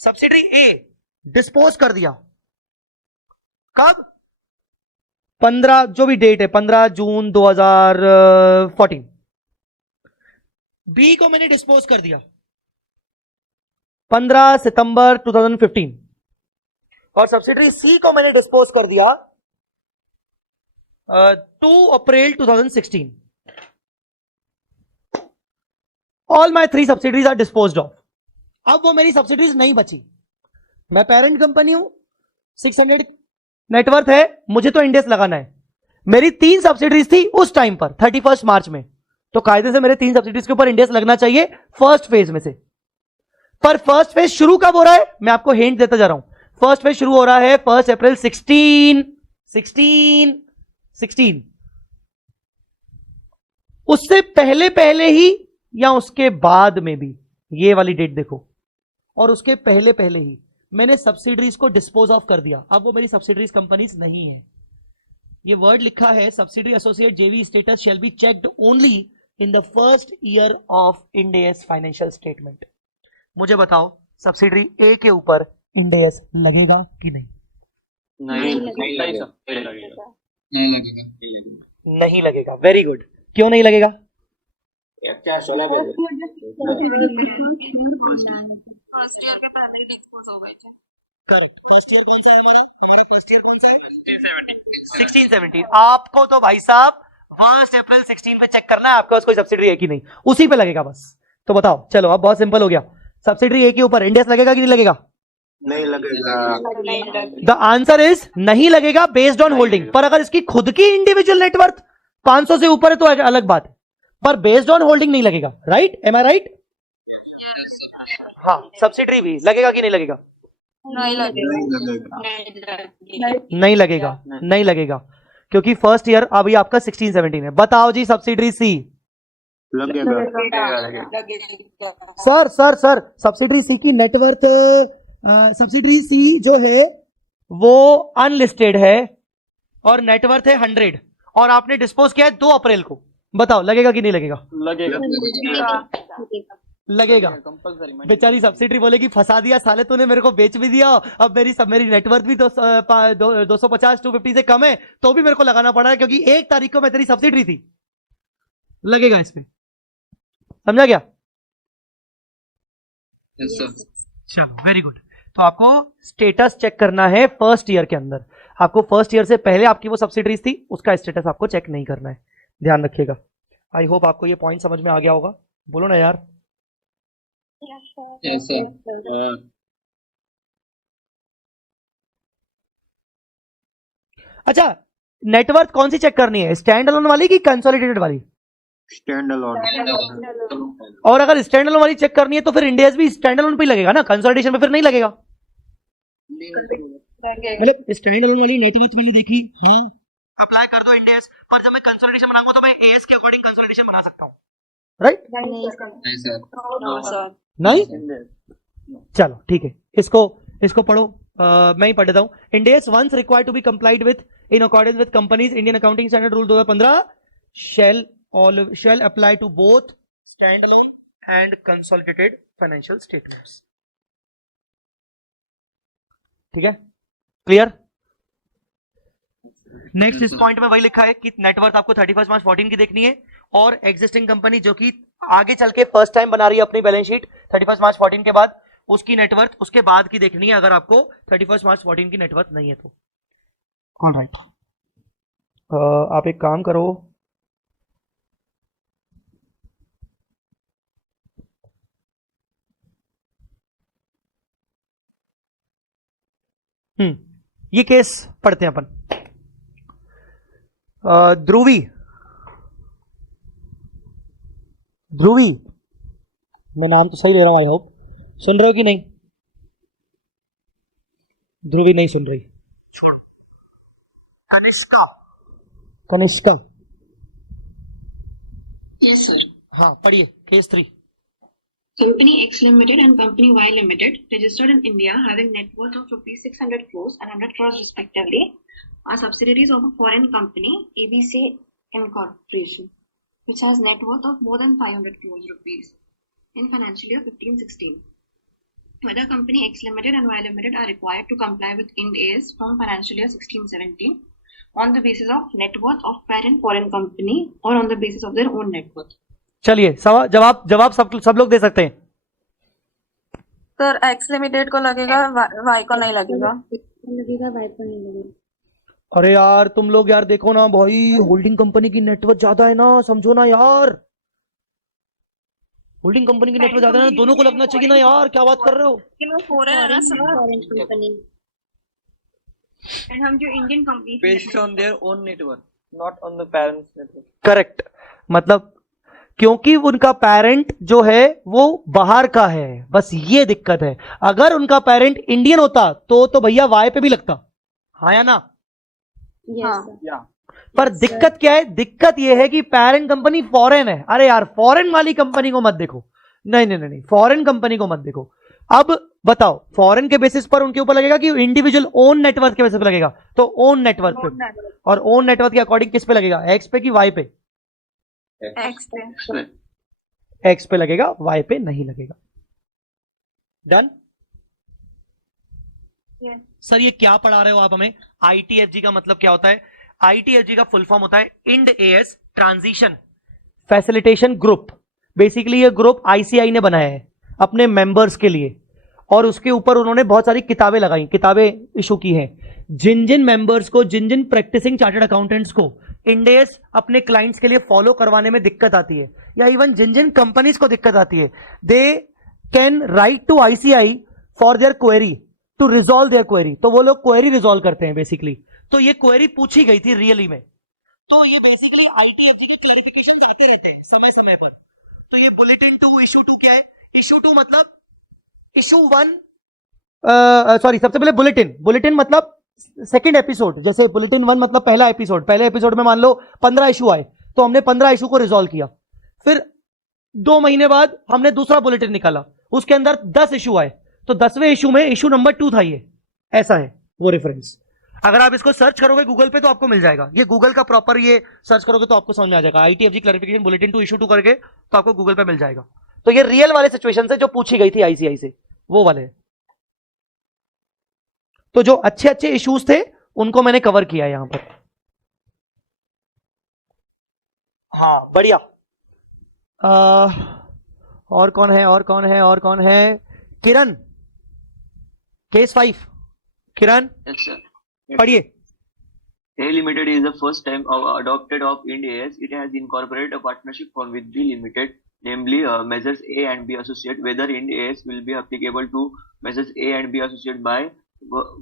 Subsidiary A dispose कर दिया, कब? 15 जो भी डेट है, 15 जून 2014। बी को मैंने डिस्पोज कर दिया 15 सितंबर 2015, और सब्सिडरी सी को मैंने डिस्पोज कर दिया 2 अप्रैल 2016। All my 3 subsidiaries are disposed of. अब वो मेरी सब्सिडरीज नहीं बची, मैं पेरेंट कंपनी हूं, 600 नेटवर्थ है, मुझे तो इंडेस लगाना है। मेरी 3 सब्सिडीज थी उस टाइम पर 31 मार्च में, तो कायदे से मेरे 3 सब्सिडीज के ऊपर इंडेस लगना चाहिए फर्स्ट फेज में से। पर फर्स्ट फेज शुरू कब हो रहा है, मैं आपको हिंट देता जा रहा हूं। फर्स्ट फेज शुरू हो रहा है 1 अप्रैल 16। उससे पहले पहले ही या उसके बाद में भी, ये वाली डेट देखो, और उसके पहले पहले ही मैंने सब्सिडरीज को डिस्पोज ऑफ कर दिया। अब वो मेरी सब्सिडरीज कंपनीज नहीं है। ये वर्ड लिखा है, सब्सिडरी एसोसिएट जेवी status shall be checked only in the first year of Ind S financial statement. मुझे बताओ सब्सिडरी ए के ऊपर इंड एस लगेगा कि नहीं? नहीं नहीं लगेगा। Very good. क्यों नहीं लगेगा? फर्स्ट ईयर के पहले ही डिस्पोज हो गए थे। करेक्ट। फर्स्ट ईयर कौन सा है हमारा फर्स्ट ईयर कौन सा है? 16-17। आपको तो भाई साहब 1 अप्रैल 16 पे चेक करना है आपके पास कोई सब्सिडरी है कि नहीं, उसी पे लगेगा बस। तो बताओ, चलो अब बहुत सिंपल हो गया। सब्सिडरी ए के ऊपर इंडेस लगेगा कि नहीं लगेगा? नहीं लगेगा। द आंसर इज नहीं लगेगा बेस्ड ऑन होल्डिंग। पर अगर इसकी खुद की इंडिविजुअल नेटवर्थ 500 से ऊपर है तो अलग बात है, पर बेस्ड ऑन होल्डिंग नहीं लगेगा। राइट? एम आई राइट? हाँ, सब्सिडरी भी लगेगा कि नहीं लगेगा? नहीं लगेगा। नहीं लगेगा। नहीं लगेगा क्योंकि फर्स्ट ईयर अभी आपका 16-17 है। बताओ जी सब्सिडरी सी। लगेगा। सर सब्सिडरी सी की नेटवर्थ, सब्सिडरी सी जो है वो अनलिस्टेड है और नेटवर्थ है 100 और आपने डिस्पोज किया है 2 अप्रैल को। बताओ लगेगा कि नहीं लगेगा? लगेगा। बेचारी सब्सिडरी बोलेगी फंसा दिया साले तूने, मेरे को बेच भी दिया, अब मेरी नेटवर्थ भी 250-250 से कम है तो भी मेरे को लगाना पड़ा है क्योंकि 1 तारीख को मैं तेरी सब्सिडरी थी। लगेगा इसमें। समझा गया? चलो वेरी गुड। तो आपको स्टेटस चेक करना है फर्स्ट ईयर के अंदर। आपको फर्स्ट ईयर से पहले आपकी वो सब्सिडरीज थी उसका स्टेटस आपको चेक नहीं करना है, ध्यान रखिएगा। आई होप आपको ये पॉइंट समझ में आ गया होगा। बोलो ना यार। Yes, sir. अच्छा, नेटवर्थ कौन सी चेक करनी है, स्टैंड अलोन वाली कि कंसोलिडेटेड वाली? Stand alone. और अगर स्टैंड अलोन वाली चेक करनी है तो फिर इंडियाज भी स्टैंड अलोन पे ही लगेगा ना, कंसोलिडेशन पे फिर नहीं लगेगा। मतलब स्टैंड अलोन वाली नेटवर्थ वाली देखी, अप्लाई कर दो इंडियाज, पर जब मैं कंसोलिडेशन बनाऊंगा तो मैं एएस के अकॉर्डिंग कंसोलिडेशन बना सकता हूं। राइट? नहीं? चलो ठीक है, इसको पढ़ो। मैं ही पढ़ देता हूं। Ind AS once required to be complied with in accordance with companies Indian accounting standard rule 2015 shall apply to both standalone and consolidated financial statements. ठीक है? क्लियर? नेक्स्ट इस पॉइंट में वही लिखा है कि नेटवर्थ आपको 31 मार्च 14 की देखनी है और एग्जिस्टिंग कंपनी जो कि आगे चल के फर्स्ट टाइम बना रही है अपनी बैलेंस शीट 31 मार्च 14 के बाद, उसकी नेटवर्थ उसके बाद की देखनी है अगर आपको 31 मार्च 14 की नेटवर्थ नहीं है तो। ऑलराइट, आप एक काम करो, ये केस पढ़ते हैं अपन। ध्रुवी, मैं नाम तो सही ले रहा हूं, आई होप सुन रहे हो कि नहीं? ध्रुवी नहीं सुन रही, छोड़ो। कनिष्का। Yes sir. हाँ पढ़िए case 3। Company X Limited and Company Y Limited, registered in India, having net worth of rupees 600 crores and 100 crores respectively, are subsidiaries of a foreign company, ABC Incorporation, which has net worth of more than 500 crores rupees in financial year 15-16. Whether Company X Limited and Y Limited are required to comply with Ind AS from financial year 16-17 on the basis of net worth of parent foreign company or on the basis of their own net worth. चलिए जवाब सब लोग दे सकते हैं। Sir x limited को लगेगा, Y को नहीं लगेगा। अरे यार तुम लोग यार देखो ना भाई, होल्डिंग कंपनी की नेटवर्थ ज्यादा है ना, समझो ना यार, होल्डिंग कंपनी की नेटवर्थ ज्यादा है ना, दोनों को लगना चाहिए ना यार, क्या बात कर रहे हो? फॉरेन है ना सर। एंड हम जो Indian company Based on their own network, not on the parents' network. Correct, मतलब क्योंकि उनका पेरेंट जो है वो बाहर का है, बस ये दिक्कत है। अगर उनका पेरेंट इंडियन होता तो भैया वाई पे भी लगता, हाँ या ना? हाँ पर दिक्कत क्या है? दिक्कत यह है कि पेरेंट कंपनी फॉरेन है। अरे यार, फॉरेन वाली कंपनी को मत देखो, नहीं नहीं नहीं, फॉरेन कंपनी को मत देखो। अब बताओ, फॉरेन के बेसिस पर उनके ऊपर लगेगा कि इंडिविजुअल ओन नेटवर्क के बेसिस पर लगेगा? तो ओन नेटवर्क पे, और ओन नेटवर्क के अकॉर्डिंग किस पे लगेगा? एक्स पे कि वाई पे? एक्स पे। एक्स पे लगेगा, वाई पे नहीं लगेगा। डन? सर ये क्या पढ़ा रहे हो आप हमें? आईटीएफजी का मतलब क्या होता है? आईटीएफजी का फुल फॉर्म होता है Ind AS transition facilitation group. Basically ये ग्रुप आईसीआई ने बनाया है अपने मेंबर्स के लिए, और उसके ऊपर उन्होंने बहुत सारी किताबें लगाई, किताबें इशू की हैं। जिन जिन मेंबर्स को, जिन जिन प्रैक्टिसिंग चार्टर्ड अकाउंटेंट्स को इंडेस अपने क्लाइंट्स के लिए फॉलो करवाने में दिक्कत आती है, या इवन जिन जिन कंपनीज को दिक्कत आती है, they can write to ICI for their query to resolve their query. तो वो लोग क्वेरी रिजॉल्व करते हैं बेसिकली। तो ये क्वेरी पूछी गई थी रियली में, तो ये बेसिकली आईटीएफजी की क्लैरिफिकेशन आते रहते हैं समय समय पर। तो ये बुलेटिन 2 इशू 2 क्या है? इशू 2 मतलब इशू 1, सॉरी, सबसे पहले बुलेटिन मतलब सेकंड एपिसोड। जैसे बुलेटिन 1 मतलब पहला एपिसोड, पहले एपिसोड में मान लो 15 इशू आए, तो हमने 15 इशू को रिजॉल्व किया। फिर 2 महीने बाद हमने दूसरा बुलेटिन निकाला, उसके अंदर 10 इशू आए, तो 10वें इशू में इशू नंबर 2 था। ये ऐसा है वो रेफरेंस। अगर आप इसको सर्च करोगे गूगल पे तो आपको मिल जाएगा, ये गूगल का प्रॉपर, ये सर्च करोगे तो आपको समझ में आ जाएगा। आईटीएफजी क्लैरिफिकेशन बुलेटिन 2 इशू 2 करके तो आपको गूगल पे मिल जाएगा। तो ये रियल वाले सिचुएशन से जो पूछी गई थी आईसीआई से, वो वाले। तो जो अच्छे अच्छे इश्यूज थे उनको मैंने कवर किया यहां पर। हाँ बढ़िया। और कौन है, और कौन है, और कौन है? किरण, केस 5। किरण Yes, sir. पढ़िए। A Limited is the first time adopted of Ind AS. It has incorporated a partnership form with B Limited, namely measures A and B associate. Whether Ind AS will be applicable to measures A and B associate by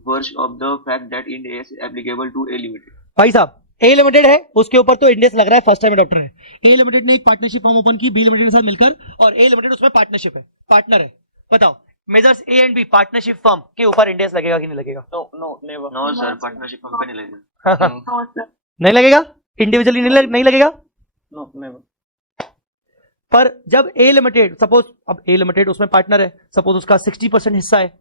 virtue of the fact that Ind AS is applicable to A Limited. भाई साहब, ए limited है, उसके ऊपर तो index लग रहा है, first time adopter है। ए लिमिटेड ने एक पार्टनरशिप फॉर्म ओपन की बी लिमिटेड के साथ मिलकर, और ए लिमिटेड उसमें पार्टनरशिप है, पार्टनर है। बताओ, measures A and B partnership firm के ऊपर इंडेक्स लगेगा कि नहीं लगेगा? No, never. No, sir. Partnership company लगेगा। नहीं लगेगा, इंडिविजुअली नहीं लगेगा। No, never. पर जब ए लिमिटेड, सपोज अब ए लिमिटेड उसमें पार्टनर है, सपोज उसका 60% हिस्सा है,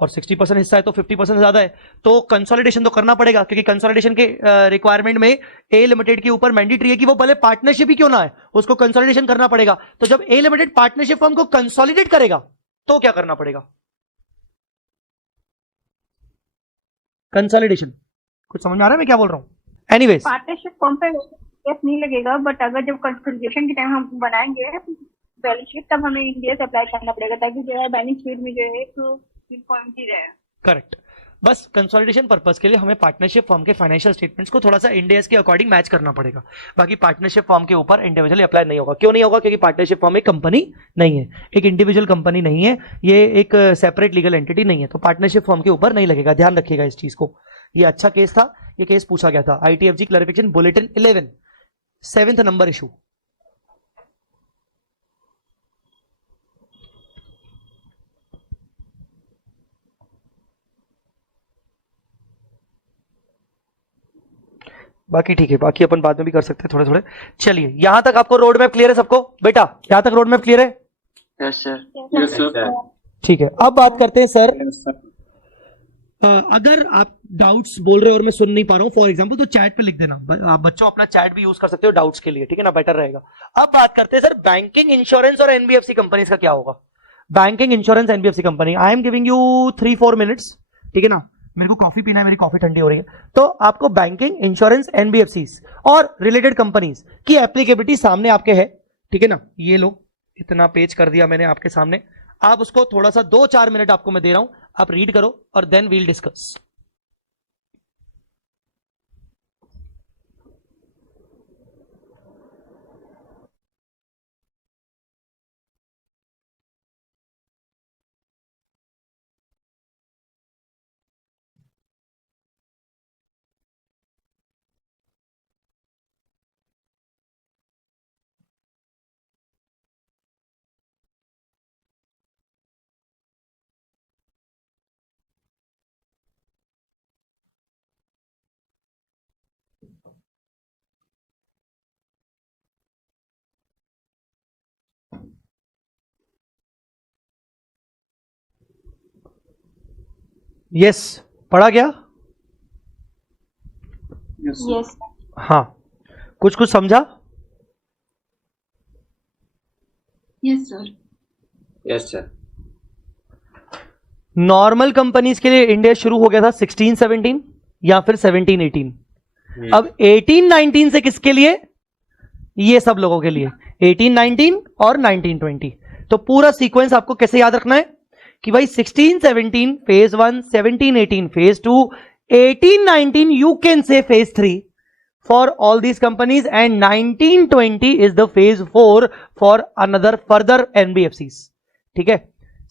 और 60% हिस्सा है तो 50% ज्यादा है, तो कंसोलिडेशन तो करना पड़ेगा, क्योंकि कंसोलिडेशन के रिक्वायरमेंट में ए लिमिटेड के ऊपर मैंडेटरी है कि वो भले पार्टनरशिप ही क्यों ना है, उसको कंसोलिडेशन करना पड़ेगा। तो जब ए लिमिटेड पार्टनरशिप फर्म को कंसोलिडेट करेगा तो क्या करना पड़ेगा? कंसोलिडेशन। कुछ समझ में आ रहा है मैं क्या बोल रहा हूं? एनीवेज, पार्टनरशिप फॉर्म पे इंडियस नहीं लगेगा, बट अगर जब कंसोलिडेशन के टाइम हम बनाएंगे बैलेंस शीट, तब हमें इंडियस अप्लाई करना पड़ेगा, ताकि जो है बैलेंस शीट में जो है तो पॉइंट ही रहे। करेक्ट। बस कंसोलिडेशन पर्पस के लिए हमें पार्टनरशिप फर्म के फाइनेंशियल स्टेटमेंट्स को थोड़ा सा इंडियस के अकॉर्डिंग मैच करना पड़ेगा। बाकी पार्टनरशिप फर्म के ऊपर इंडिविजुअली अप्लाई नहीं होगा। क्यों नहीं होगा? क्योंकि पार्टनरशिप फर्म एक कंपनी नहीं है, एक इंडिविजुअल कंपनी नहीं है, ये एक सेपरेट लीगल एंटिटी नहीं है, तो पार्टनरशिप फर्म के ऊपर नहीं लगेगा। ध्यान रखिएगा इस चीज को। ये अच्छा केस था, ये केस पूछा गया था। ITFG clarification bulletin 11, 7th number issue. बाकी ठीक है, बाकी अपन बाद में भी कर सकते हैं थोड़े थोड़े। चलिए, यहां तक आपको रोड मैप क्लियर है सबको? बेटा यहां तक रोड मैप क्लियर है? Yes, sir. Yes, sir. ठीक है, अब बात करते हैं सर। अगर आप डाउट्स बोल रहे हो और मैं सुन नहीं पा रहा हूं फॉर एग्जांपल, तो चैट पे लिख देना। आप बच्चों अपना चैट भी यूज कर सकते हो डाउट्स के लिए, ठीक है ना, बेटर रहेगा। अब बात करते हैं सर बैंकिंग, इंश्योरेंस और एनबीएफसी कंपनीज का क्या होगा। Banking, insurance, NBFC company. I am giving you 3-4 minutes, ठीक है ना। मेरे को कॉफी पीना है, मेरी कॉफी ठंडी हो रही है। तो आपको बैंकिंग, इंश्योरेंस, एनबीएफसी और रिलेटेड कंपनीज की एप्लीकेबिलिटी सामने आपके है, ठीक है ना। ये लो, इतना पेज कर दिया मैंने आपके सामने। आप उसको थोड़ा सा 2-4 मिनट आपको मैं दे रहा हूं, आप रीड करो और देन वील डिस्कस। यस, पढ़ा गया? Yes. हाँ, कुछ कुछ समझा? Yes, sir. Yes sir. Normal companies के लिए इंडिया शुरू हो गया था 16-17 या फिर 17-18। अब 18-19 से किसके लिए? ये सब लोगों के लिए 18-19 और 19-20। तो पूरा सीक्वेंस आपको कैसे याद रखना है कि भाई 16-17 phase 1, 17-18 phase 2, 18-19 you can say phase 3 for all these companies, and 19-20 is the phase 4 for another further NBFCs। ठीक है,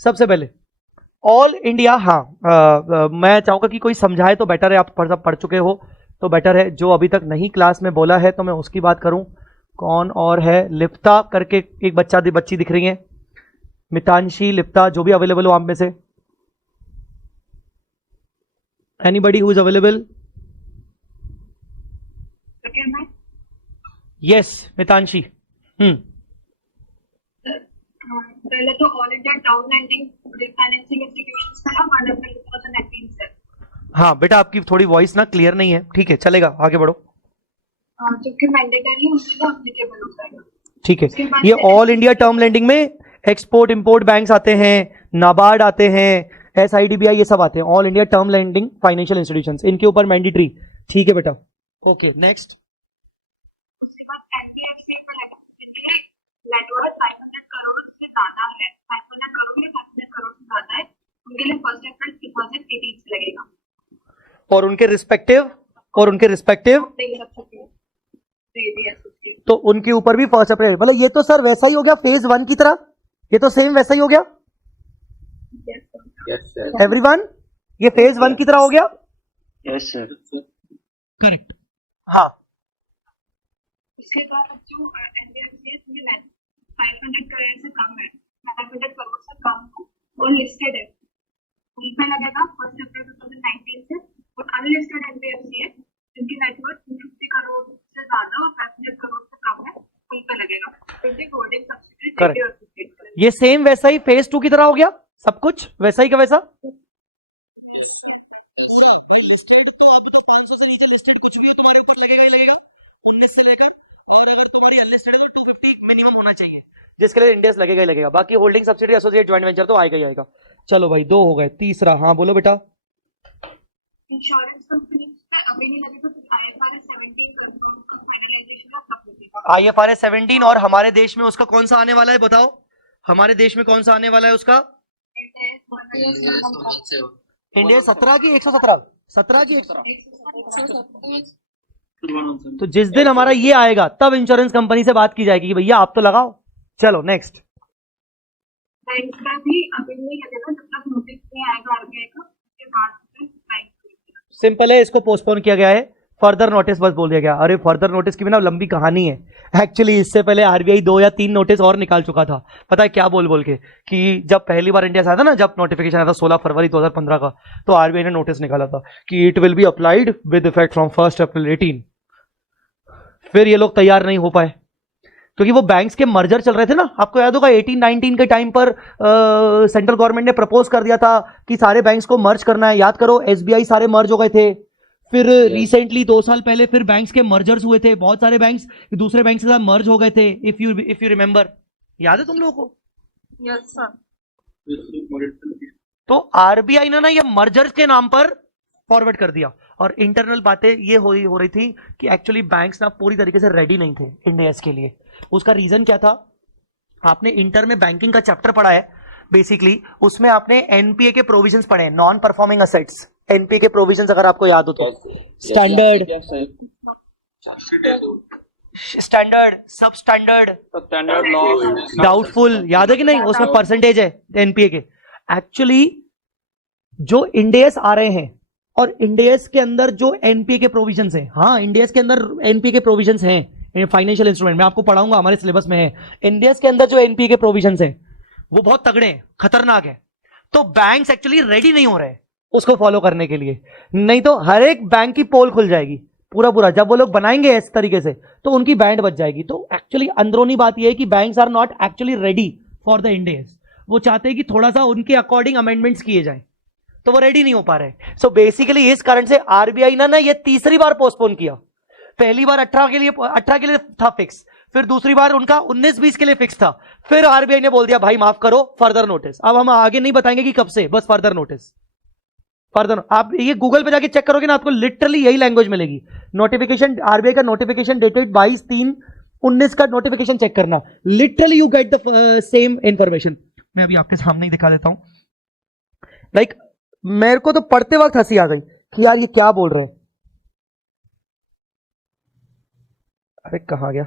सबसे पहले ऑल इंडिया। हाँ, मैं चाहूंगा कि कोई समझाए तो बेटर है, आप पढ़ चुके हो तो बेटर है। जो अभी तक नहीं क्लास में बोला है तो मैं उसकी बात करूं। कौन और है? लिप्ता करके एक बच्ची दिख रही है, मितांशी, लिप्ता, जो भी अवेलेबल हो आप में से। Anybody who is available? Yes, Mitanshi. पहले तो all India town landing financing institutions का 1 अप्रैल 2018 से। हाँ बेटा, आपकी थोड़ी वॉइस ना क्लियर नहीं है। ठीक है, चलेगा, आगे बढ़ो। जो कि मैंडेटरी है उसके लिए एप्लीकेबल हो जाएगा। ठीक है, ये ऑल इंडिया टर्म लेंडिंग में एक्सपोर्ट इंपोर्ट बैंक्स आते हैं, नाबार्ड आते हैं, SIDBI, ये सब आते हैं। All India term lending financial institutions, इनके ऊपर मैंडेटरी। ठीक है बेटा, ओके नेक्स्ट। उसके बाद NBFC पर नेटवर्क 500 करोड़ से ज्यादा है, 500 करोड़ या 500 करोड़ से ज्यादा है, उनके लिए 1 अप्रैल 2018 से लगेगा। और उनके रिस्पेक्टिव तो उनके ऊपर भी 1 अप्रैल। मतलब ये तो सर वैसा ही हो गया फेज 1 की तरह, ये तो सेम वैसा ही हो गया। Yes sir. एवरीवन, ये फेज 1 की तरह हो गया। Yes sir. करेक्ट। हाँ, उसके बाद जो NBFCs में 500 करोड़ से कम है, 500 करोड़ से कम हो और लिस्टेड है, उन पे लगेगा 1 अप्रैल 2019 से। और अनलिस्टेड NBFC है जिनकी नेटवर्थ 250 करोड़ से ज्यादा और 500 करोड़ से कम है, उन पे लगेगा। Holding subsidy. ये सेम वैसा ही फेज 2 की तरह हो गया, सब कुछ वैसा ही का वैसा। जिसके लिए इंडियस लगेगा ही लगेगा, बाकी holding subsidy associate joint venture तो आएगा ही आएगा। चलो भाई, 2 हो गए, तीसरा। हाँ बोलो बेटा। इंश्योरेंस कंपनी पे अभी नहीं लगेगा, तो IFRS 17 कंफर्म का फाइनलाइजेशन ऑफ लगेगा। IFRS 17, और हमारे देश में उसका कौन सा आने वाला है बताओ? हमारे देश में कौन सा आने वाला है उसका? इंडिया 17 की 117, 17 की 117। तो जिस दिन हमारा ये आएगा तब इंश्योरेंस कंपनी से बात की जाएगी कि भैया आप तो लगाओ। चलो नेक्स्ट। बैंक का भी अभी नहीं लगेगा जब तक नोटिस नहीं आएगा RBI का, उसके बाद बैंक। सिंपल है, इसको पोस्टपोन किया गया है, फर्दर नोटिस बस बोल दिया गया। अरे फर्दर नोटिस की भी ना लंबी कहानी है एक्चुअली। इससे पहले RBI 2 या 3 नोटिस और निकाल चुका था, पता है क्या बोल के, कि जब पहली बार इंडिया से आया था ना, जब नोटिफिकेशन आया था 16 फरवरी 2015 का, तो RBI ने नोटिस निकाला था कि it will be applied with effect from 1 अप्रैल 18। फिर ये लोग तैयार नहीं हो पाए क्योंकि वो बैंक्स के मर्जर चल रहे थे ना। आपको याद होगा 18-19 के टाइम पर सेंट्रल गवर्नमेंट ने प्रपोज कर दिया था कि सारे बैंक्स को मर्ज करना है। याद करो, SBI सारे मर्ज हो गए थे। फिर रिसेंटली 2 साल पहले फिर बैंक्स के मर्जर्स हुए थे, बहुत सारे बैंक्स दूसरे बैंक के साथ मर्ज हो गए थे, इफ यू रिमेंबर। याद है तुम लोगों को? Yes sir. तो RBI ने ना ये मर्जर्स के नाम पर फॉरवर्ड कर दिया। और इंटरनल बातें ये हो रही थी कि एक्चुअली बैंक्स ना पूरी तरीके से रेडी नहीं थे इंडिया के लिए। उसका रीजन क्या था? आपने इंटर में बैंकिंग का चैप्टर पढ़ा है बेसिकली, उसमें आपने NPA के प्रोविजंस पढ़े हैं, नॉन परफॉर्मिंग असेट्स। NPA के प्रोविजंस अगर आपको याद हो तो स्टैंडर्ड, सब स्टैंडर्ड, डाउटफुल, याद है कि नहीं? उसमें परसेंटेज है NPA के। एक्चुअली जो इंडेस आ रहे हैं और इंडेस के अंदर जो NPA के प्रोविजंस हैं, हाँ इंडेस के अंदर NPA के प्रोविजंस हैं फाइनेंशियल इंस्ट्रूमेंट में, आपको पढ़ाऊंगा, हमारे सिलेबस में है। इंडेस के अंदर जो NPA के प्रोविजंस हैं वो बहुत तगड़े हैं, खतरनाक है। तो बैंक्स एक्चुअली रेडी नहीं हो रहे उसको फॉलो करने के लिए, नहीं तो हर एक बैंक की पोल खुल जाएगी पूरा। जब वो लोग बनाएंगे इस तरीके से तो उनकी बैंड बच जाएगी। तो एक्चुअली अंदरूनी बात यह है कि banks are not actually ready for the Ind AS. वो चाहते हैं कि थोड़ा सा उनके अकॉर्डिंग अमेंडमेंट्स किए जाएं। तो वो रेडी नहीं हो पा रहे। सो बेसिकली इस कारण से आरबीआई ने ना ये तीसरी बार पोस्टपोन किया। पहली बार 18 के लिए था फिक्स, फिर दूसरी बार उनका 19-20 के लिए फिक्स था, फिर आरबीआई ने बोल दिया भाई माफ करो, फर्दर नोटिस। अब हम आगे नहीं बताएंगे कि कब से, बस फर्दर नोटिस। फर्दर आप ये गूगल पे जाके चेक करोगे ना, आपको लिटरली यही लैंग्वेज मिलेगी। नोटिफिकेशन आरबीआई का नोटिफिकेशन डेटेड 22/3/19 का नोटिफिकेशन चेक करना, literally you get the same information. मैं अभी आपके सामने ही दिखा देता हूं। लाइक मेरे को तो पढ़ते वक्त हंसी आ गई कि यार ये क्या बोल रहे हैं। अरे कहां गया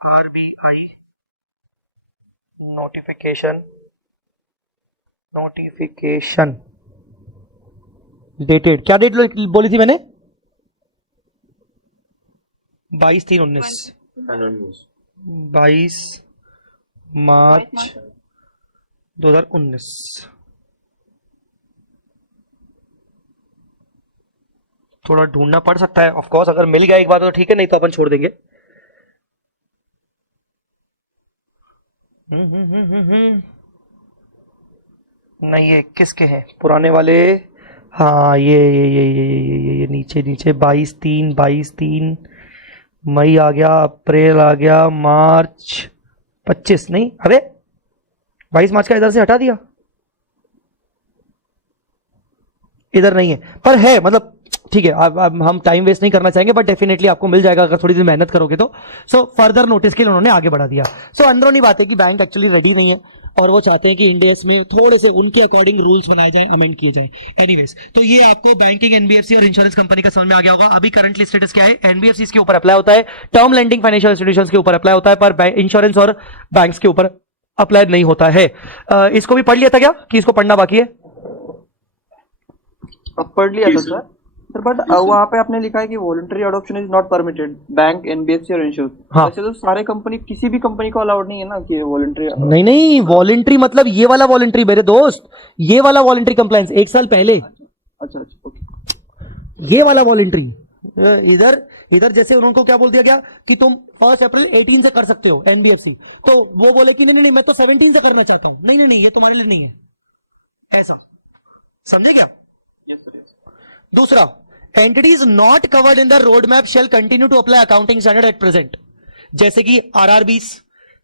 आरबीआई नोटिफिकेशन डेटेड, क्या डेट बोली थी मैंने? 22/3/19, 22 मार्च 2019। थोड़ा ढूंढना पड़ सकता है ऑफ कोर्स, अगर मिल गया एक बार तो ठीक है, नहीं तो अपन छोड़ देंगे। नहीं ये किसके हैं पुराने वाले? हाँ ये नीचे 22/3 मई आ गया, अप्रैल आ गया, मार्च 25 नहीं, अरे 22 मार्च का इधर से हटा दिया, इधर नहीं है पर है, मतलब ठीक है। अब हम टाइम वेस्ट नहीं करना चाहेंगे, बट डेफिनेटली आपको मिल जाएगा अगर थोड़ी सी मेहनत करोगे तो। सो फर्दर नोटिस के लिए उन्होंने आगे बढ़ा दिया। सो अंदरूनी बात है कि बैंक एक्चुअली रेडी नहीं है और वो चाहते हैं कि इंडियस में थोड़े से उनके अकॉर्डिंग रूल्स बनाए जाए, अमेंड किए जाए। एनीवेज, तो ये आपको बैंकिंग, एनबीएफसी और इंश्योरेंस कंपनी का समझ में आ गया होगा। अभी करंटली स्टेटस क्या है? एनबीएफसी के ऊपर अप्लाई होता है, टर्म लेंडिंग फाइनेंशियल इंस्टीट्यूशंस के ऊपर अप्लाई होता है, पर इंश्योरेंस और बैंक्स के ऊपर अप्लाई नहीं होता है। इसको भी पढ़ लिया था क्या कि इसको पढ़ना बाकी है? अब पढ़ लिया था सर, बट वहाँ पे आपने लिखा है कि voluntary adoption is not permitted, bank, NBFC और इंश्योरेंस। हाँ। वैसे तो सारे कंपनी, किसी भी कंपनी को अलाउड नहीं है ना कि वॉलंटरी। नहीं वॉलंटरी मतलब ये वाला वॉलंटरी मेरे दोस्त, ये वाला वॉलंटरी कंप्लायंस 1 साल पहले। अच्छा ओके। ये वाला वॉलंटरी इधर जैसे उनको क्या बोल दिया गया कि तुम 1 अप्रैल 18 से कर सकते हो एनबीएफसी, तो वो बोले कि नहीं मैं तो 17 से करना चाहता हूं। नहीं ये तुम्हारे लिए नहीं है, ऐसा समझे क्या? दूसरा, entities not covered in the road map shall continue to apply accounting standard at present, जैसे कि RRBs,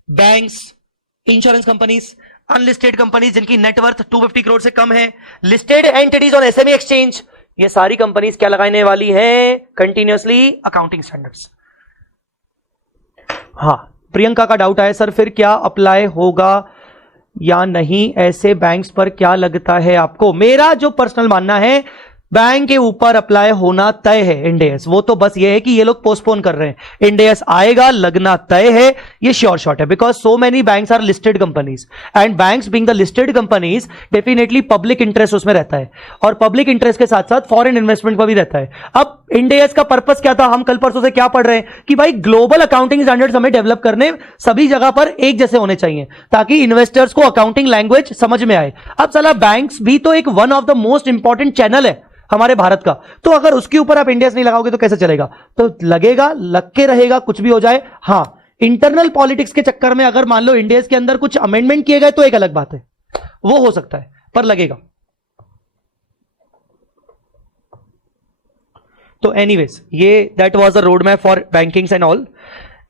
banks, insurance companies, unlisted companies जिनकी नेटवर्थ 250 करोड़ से कम है, listed entities on SME exchange, ये सारी कंपनीज क्या लगाने वाली हैं? Continuously accounting standards. हाँ, प्रियंका का डाउट आया सर फिर क्या अप्लाई होगा या नहीं, ऐसे बैंक्स पर क्या लगता है आपको? मेरा जो पर्सनल मानना है, बैंक के ऊपर अप्लाई होना तय है इंडेस, वो तो बस ये है कि ये लोग पोस्टपोन कर रहे हैं। इंडेस आएगा, लगना तय है, ये श्योर शॉट है, because so many banks are listed companies and banks being the listed companies definitely public interest उसमें रहता है, और पब्लिक इंटरेस्ट के साथ साथ फॉरेन इन्वेस्टमेंट पर भी रहता है। अब इंडेस का पर्पस क्या था? हम कल परसों से क्या पढ़ रहे हैं कि भाई ग्लोबल अकाउंटिंग स्टैंडर्ड्स हमें डेवलप करने, सभी जगह पर एक जैसे होने चाहिए ताकि इन्वेस्टर्स को अकाउंटिंग लैंग्वेज समझ में आए। अब साला बैंक्स भी तो एक one of the most important channel है हमारे भारत का, तो अगर उसके ऊपर आप इंडियस नहीं लगाओगे तो कैसे चलेगा? तो लगेगा, लग के रहेगा, कुछ भी हो जाए। हां, इंटरनल पॉलिटिक्स के चक्कर में अगर मान लो इंडियस के अंदर कुछ अमेंडमेंट किए गए तो एक अलग बात है, वो हो सकता है, पर लगेगा। तो एनीवेज, ये that was the road map for bankings and all.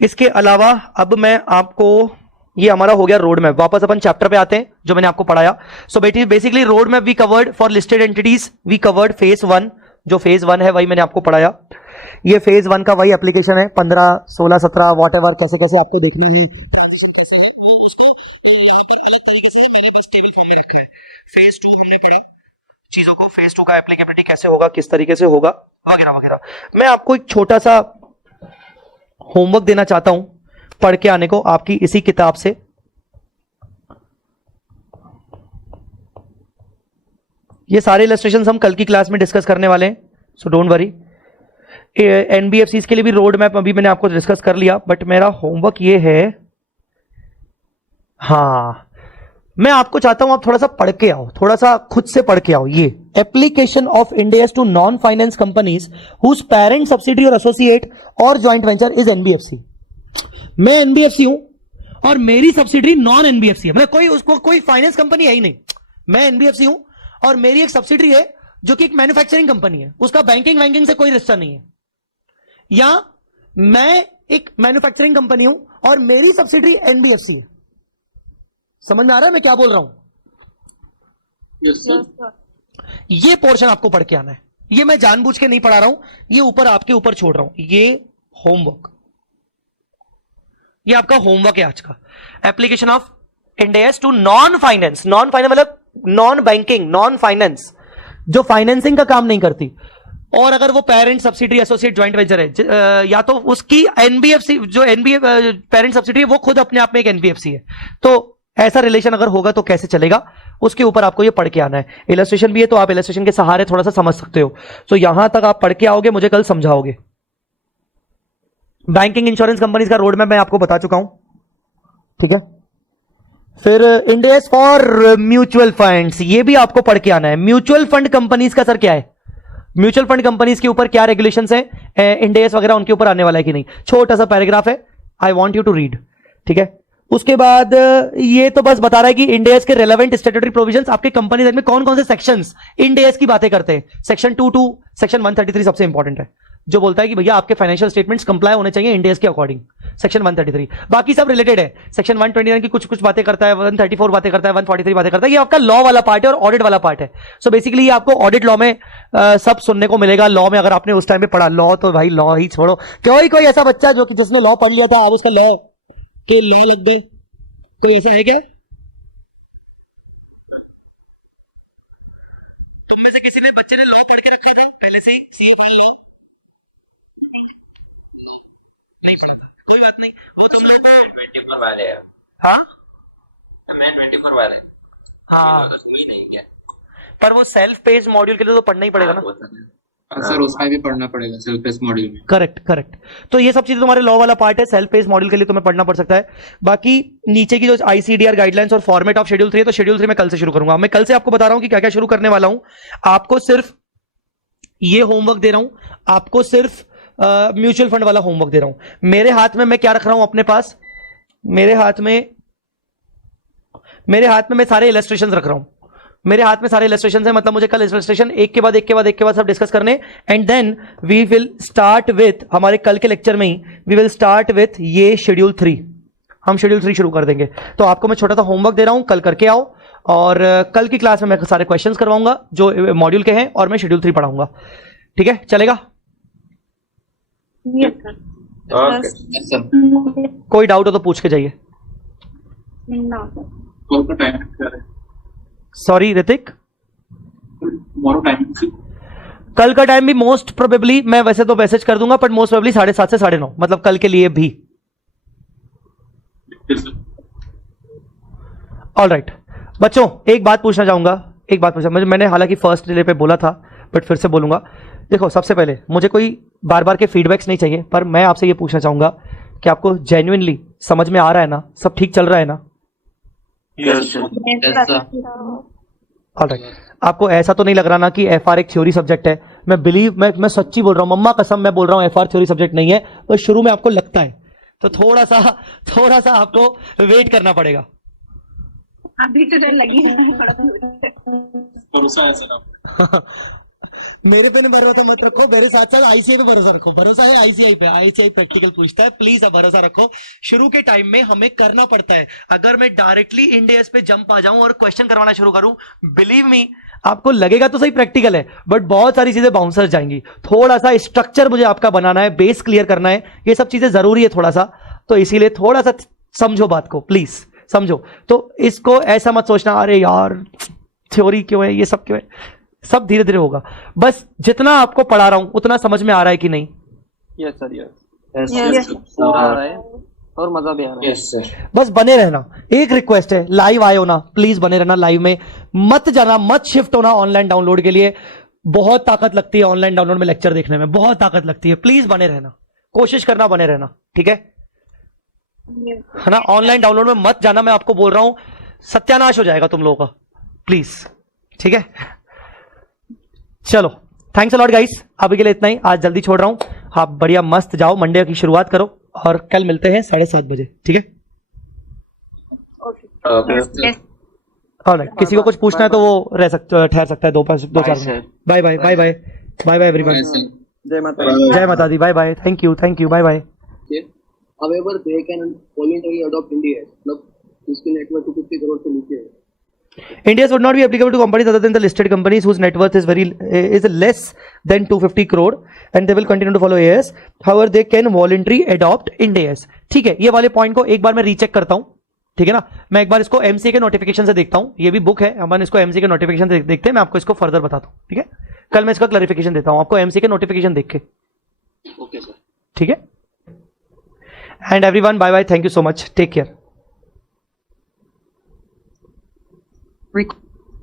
इसके अलावा अब मैं आपको, ये हमारा हो गया रोड मैप। वापस अपन चैप्टर पे आते हैं जो मैंने आपको पढ़ाया। So basically road map we covered for listed entities, we covered phase 1, जो फेज 1 है वही मैंने आपको पढ़ाया। ये फेज 1 का वही एप्लीकेशन है, 15, 16, 17 वॉट एवर, कैसे कैसे आपको देखना है, फेज 2 हमने पढ़ा चीजों को, फेज 2 का एप्लीकेबिलिटी कैसे होगा, किस तरीके से होगा, वगैरह वगैरह। मैं आपको एक छोटा सा होमवर्क देना चाहता हूं पढ़ के आने को आपकी इसी किताब से। ये सारे इलस्ट्रेशंस हम कल की क्लास में डिस्कस करने वाले हैं, सो डोंट वरी। एनबीएफसी के लिए भी रोड मैप अभी मैंने आपको डिस्कस कर लिया, बट मेरा होमवर्क ये है, हाँ मैं आपको चाहता हूं आप थोड़ा सा पढ़ के आओ, थोड़ा सा खुद से पढ़ के आओ। ये application of Ind AS to non finance companies whose parent subsidy और एसोसिएट और ज्वाइंट वेंचर इज एनबीएफसी। मैं एनबीएफसी हूं और मेरी सब्सिडरी नॉन एनबीएफसी है, मतलब कोई उसको कोई फाइनेंस कंपनी है ही नहीं, मैं एनबीएफसी हूं और मेरी एक सब्सिडरी है जो कि एक मैन्युफैक्चरिंग कंपनी है, उसका बैंकिंग से कोई रिश्ता नहीं है, या मैं एक मैन्युफैक्चरिंग कंपनी हूं और मेरी सब्सिडरी एनबीएफसी है। समझ में आ रहा है मैं क्या बोल रहा हूं? Yes, sir. ये पोर्शन आपको पढ़ के आना है, ये मैं जानबूझ के नहीं पढ़ा रहा हूं, ये ऊपर आपके ऊपर छोड़ रहा हूं। ये होमवर्क, ये आपका होमवर्क है आज का। Application of Ind AS to non finance, non finance मतलब नॉन बैंकिंग, नॉन फाइनेंस, जो फाइनेंसिंग का काम नहीं करती, और अगर वो parent subsidiary associate joint venture है, या तो उसकी एनबीएफसी, जो एनबीएफ पेरेंट सब्सिडरी है वो खुद अपने आप में एक एनबीएफसी है, तो ऐसा रिलेशन अगर होगा तो कैसे चलेगा, उसके ऊपर आपको ये पढ़ के आना है। इलस्ट्रेशन भी है तो आप इलस्ट्रेशन के सहारे थोड़ा सा समझ सकते हो। तो यहां तक आप पढ़ के आओगे, मुझे कल समझाओगे। बैंकिंग इंश्योरेंस कंपनीज का रोड मैप मैं आपको बता चुका हूं, ठीक है। फिर end S for mutual funds, ये भी आपको पढ़ के आना है। म्यूचुअल फंड कंपनीज का सर क्या है, म्यूचुअल फंड कंपनीज के ऊपर क्या रेगुलेशंस है, इंड एस वगैरह उनके ऊपर आने वाला है कि नहीं, छोटा सा पैराग्राफ है, I want you to read, ठीक है। उसके बाद ये तो बस बता रहा है कि इंड एस के रेलेवेंट स्टैट्यूटरी प्रोविजंस आपके कंपनी में कौन कौन से सेक्शंस इंड एस की बातें करते हैं। सेक्शन 22, सेक्शन 133 सबसे इंपॉर्टेंट है, जो बोलता है कि भैया आपके फाइनेंशियल स्टेटमेंट्स कंप्लाई होने चाहिए इंड एस के अकॉर्डिंग, सेक्शन 133। बाकी सब रिलेटेड है, सेक्शन 129 की कुछ बातें करता है, 134 बातें करता है, 143 बातें करता है, ये आपका लॉ वाला पार्ट है और ऑडिट वाला पार्ट है। सो बेसिकली ये आपको ऑडिट लॉ में सब सुनने को मिलेगा। लॉ में अगर आपने उस टाइम पे पढ़ा लॉ, तो भाई लॉ ही छोड़ो, कोई ऐसा बच्चा जो कि जिसने लॉ पढ़ लिया था, अब उसका लॉ के लॉ लग गए, तो ऐसा है क्या? तुम में से किसी ने बच्चे ने लॉ पढ़ के रखा था पहले से ही, सीए खोल लिया? नहीं पढ़ा था, कोई बात नहीं। और तुम लोग 24 वाले हैं। हाँ मैं 24 वाले। हाँ, कोई नहीं क्या? पर वो सेल्फ पेज मॉड्यूल के लिए तो पढ़ना ही पड़ेगा ना सर, उसमें भी पढ़ना पड़ेगा सेल्फ पेस मॉड्यूल में। करेक्ट। तो ये सब चीजें तुम्हारे लॉ वाला पार्ट है, सेल्फ पेस मॉड्यूल के लिए तुम्हें पढ़ना पड़ सकता है। बाकी नीचे की जो आईसीडीआर गाइडलाइंस और फॉर्मेट ऑफ शेड्यूल 3 है, तो शेड्यूल 3 मैं कल से शुरू करूंगा। मैं कल से आपको बता रहा हूं कि क्या क्या शुरू करने वाला हूं। आपको सिर्फ ये होमवर्क दे रहा हूं, आपको सिर्फ म्यूचुअल फंड वाला होमवर्क दे रहा हूं। मेरे हाथ में मैं क्या रख रहा हूं अपने पास, मेरे हाथ में मैं सारे इलस्ट्रेशन रख रहा हूं, मेरे हाथ में सारे इलस्ट्रेशन है, मतलब मुझे कल इलस्ट्रेशन एक के बाद सब डिस्कस करने, and then we will start with, हमारे कल के लेक्चर में ही वी विल स्टार्ट विथ ये शेड्यूल 3, हम शेड्यूल 3 शुरू कर देंगे। तो आपको मैं छोटा सा होमवर्क दे रहा हूं, कल करके आओ, और कल की क्लास में मैं सारे क्वेश्चंस करवाऊंगा जो मॉड्यूल के हैं, और मैं शेड्यूल 3 पढ़ाऊंगा, ठीक है, चलेगा? Yes, sir. कोई डाउट हो तो पूछ के जाइए। No, sir. कल का टाइम क्या है? सॉरी ऋतिक, टुमारो टाइम कल का टाइम भी मोस्ट प्रोबेबली, मैं वैसे तो मैसेज कर दूंगा, बट मोस्ट प्रोबेबली 7:30 से 9:30, मतलब कल के लिए भी। ऑलराइट बच्चों, एक बात पूछना चाहूंगा, मैंने हालांकि फर्स्ट डे पे बोला था, बट फिर से बोलूंगा। देखो, सबसे पहले मुझे कोई बार बार के फीडबैक्स नहीं चाहिए, पर मैं आपसे ये पूछना चाहूंगा कि आपको जेन्युइनली समझ में आ रहा है ना, सब ठीक चल रहा है ना? ऑलराइट, आपको ऐसा तो नहीं लग रहा ना कि एफआर एक थ्योरी सब्जेक्ट है? मैं सच्ची बोल रहा हूं, मम्मा कसम मैं बोल रहा हूं, एफआर थ्योरी सब्जेक्ट नहीं है, बस शुरू में आपको लगता है, तो थोड़ा सा आपको वेट करना पड़ेगा। अभी तो डर लगी भरोसा है सर आप। मेरे पे भरोसा मत रखो, मेरे साथ साथ आईसीआई पे भरोसा रखो। भरोसा है आईसीआई पे, आईसीआई प्रैक्टिकल पूछता है, प्लीज भरोसा रखो। शुरू के टाइम में हमें करना पड़ता है। अगर मैं डायरेक्टली इंड एस पे जंप आ जाऊं और क्वेश्चन करवाना शुरू करूं, बिलीव मी, आपको लगेगा तो सही प्रैक्टिकल है, बट बहुत सारी चीजें बाउंसर जाएंगी। थोड़ा सा स्ट्रक्चर मुझे आपका बनाना है, बेस क्लियर करना है, ये सब चीजें जरूरी है थोड़ा सा, तो इसीलिए थोड़ा सा समझो बात को, प्लीज समझो। तो इसको ऐसा मत सोचना अरे यार थ्योरी क्यों है, ये सब क्यों है, सब धीरे धीरे होगा। बस जितना आपको पढ़ा रहा हूं उतना समझ में आ रहा है कि नहीं? यस सर, यस पूरा आ रहा है और मजा भी आ रहा है। Yes sir. बस बने रहना। एक रिक्वेस्ट है, लाइव आए हो ना, प्लीज बने रहना लाइव में, मत जाना, मत शिफ्ट होना ऑनलाइन डाउनलोड के लिए। बहुत ताकत लगती है ऑनलाइन डाउनलोड में लेक्चर देखने में, बहुत ताकत लगती है। प्लीज बने रहना, कोशिश करना बने रहना, ठीक है ना? ऑनलाइन डाउनलोड में मत जाना, मैं आपको बोल रहा हूं, सत्यानाश हो जाएगा तुम लोगों का, प्लीज, ठीक है? चलो, थैंक्स अ लॉट गाइस, अभी के लिए इतना ही, आज जल्दी छोड़ रहा हूं। आप बढ़िया मस्त जाओ, मंडे की शुरुआत करो, और कल मिलते हैं 7:30 बजे, ठीक है? ऑलराइट, किसी को कुछ पूछना है तो वो ठहर सकता है 2-4 minute. Bye bye bye bye bye bye everyone. जय माता दी। जय माता दी। Bye bye. Thank you bye bye. However, they can voluntarily adopt India. मतलब उसके नेटवर्क 250 करोड़ से नीचे है। India's would not be applicable to companies other than the listed companies whose net worth is less than 250 crore and they will continue to follow AS. However, they can voluntarily adopt Ind AS. ठीक है, ये वाले point को एक बार मैं recheck करता हूं, ठीक है ना। मैं एक बार इसको एमसीए के नोटिफिकेशन से देखता हूं, ये भी बुक है, हम इसको एमसीए के नोटिफिकेशन से देखते हैं, मैं आपको इसको फर्दर बताता हूं, ठीक है। कल मैं इसका क्लैरिफिकेशन देता हूं आपको एमसीए के नोटिफिकेशन देख के। ओके सर, ठीक है। And everyone bye bye, thank you so much, take care.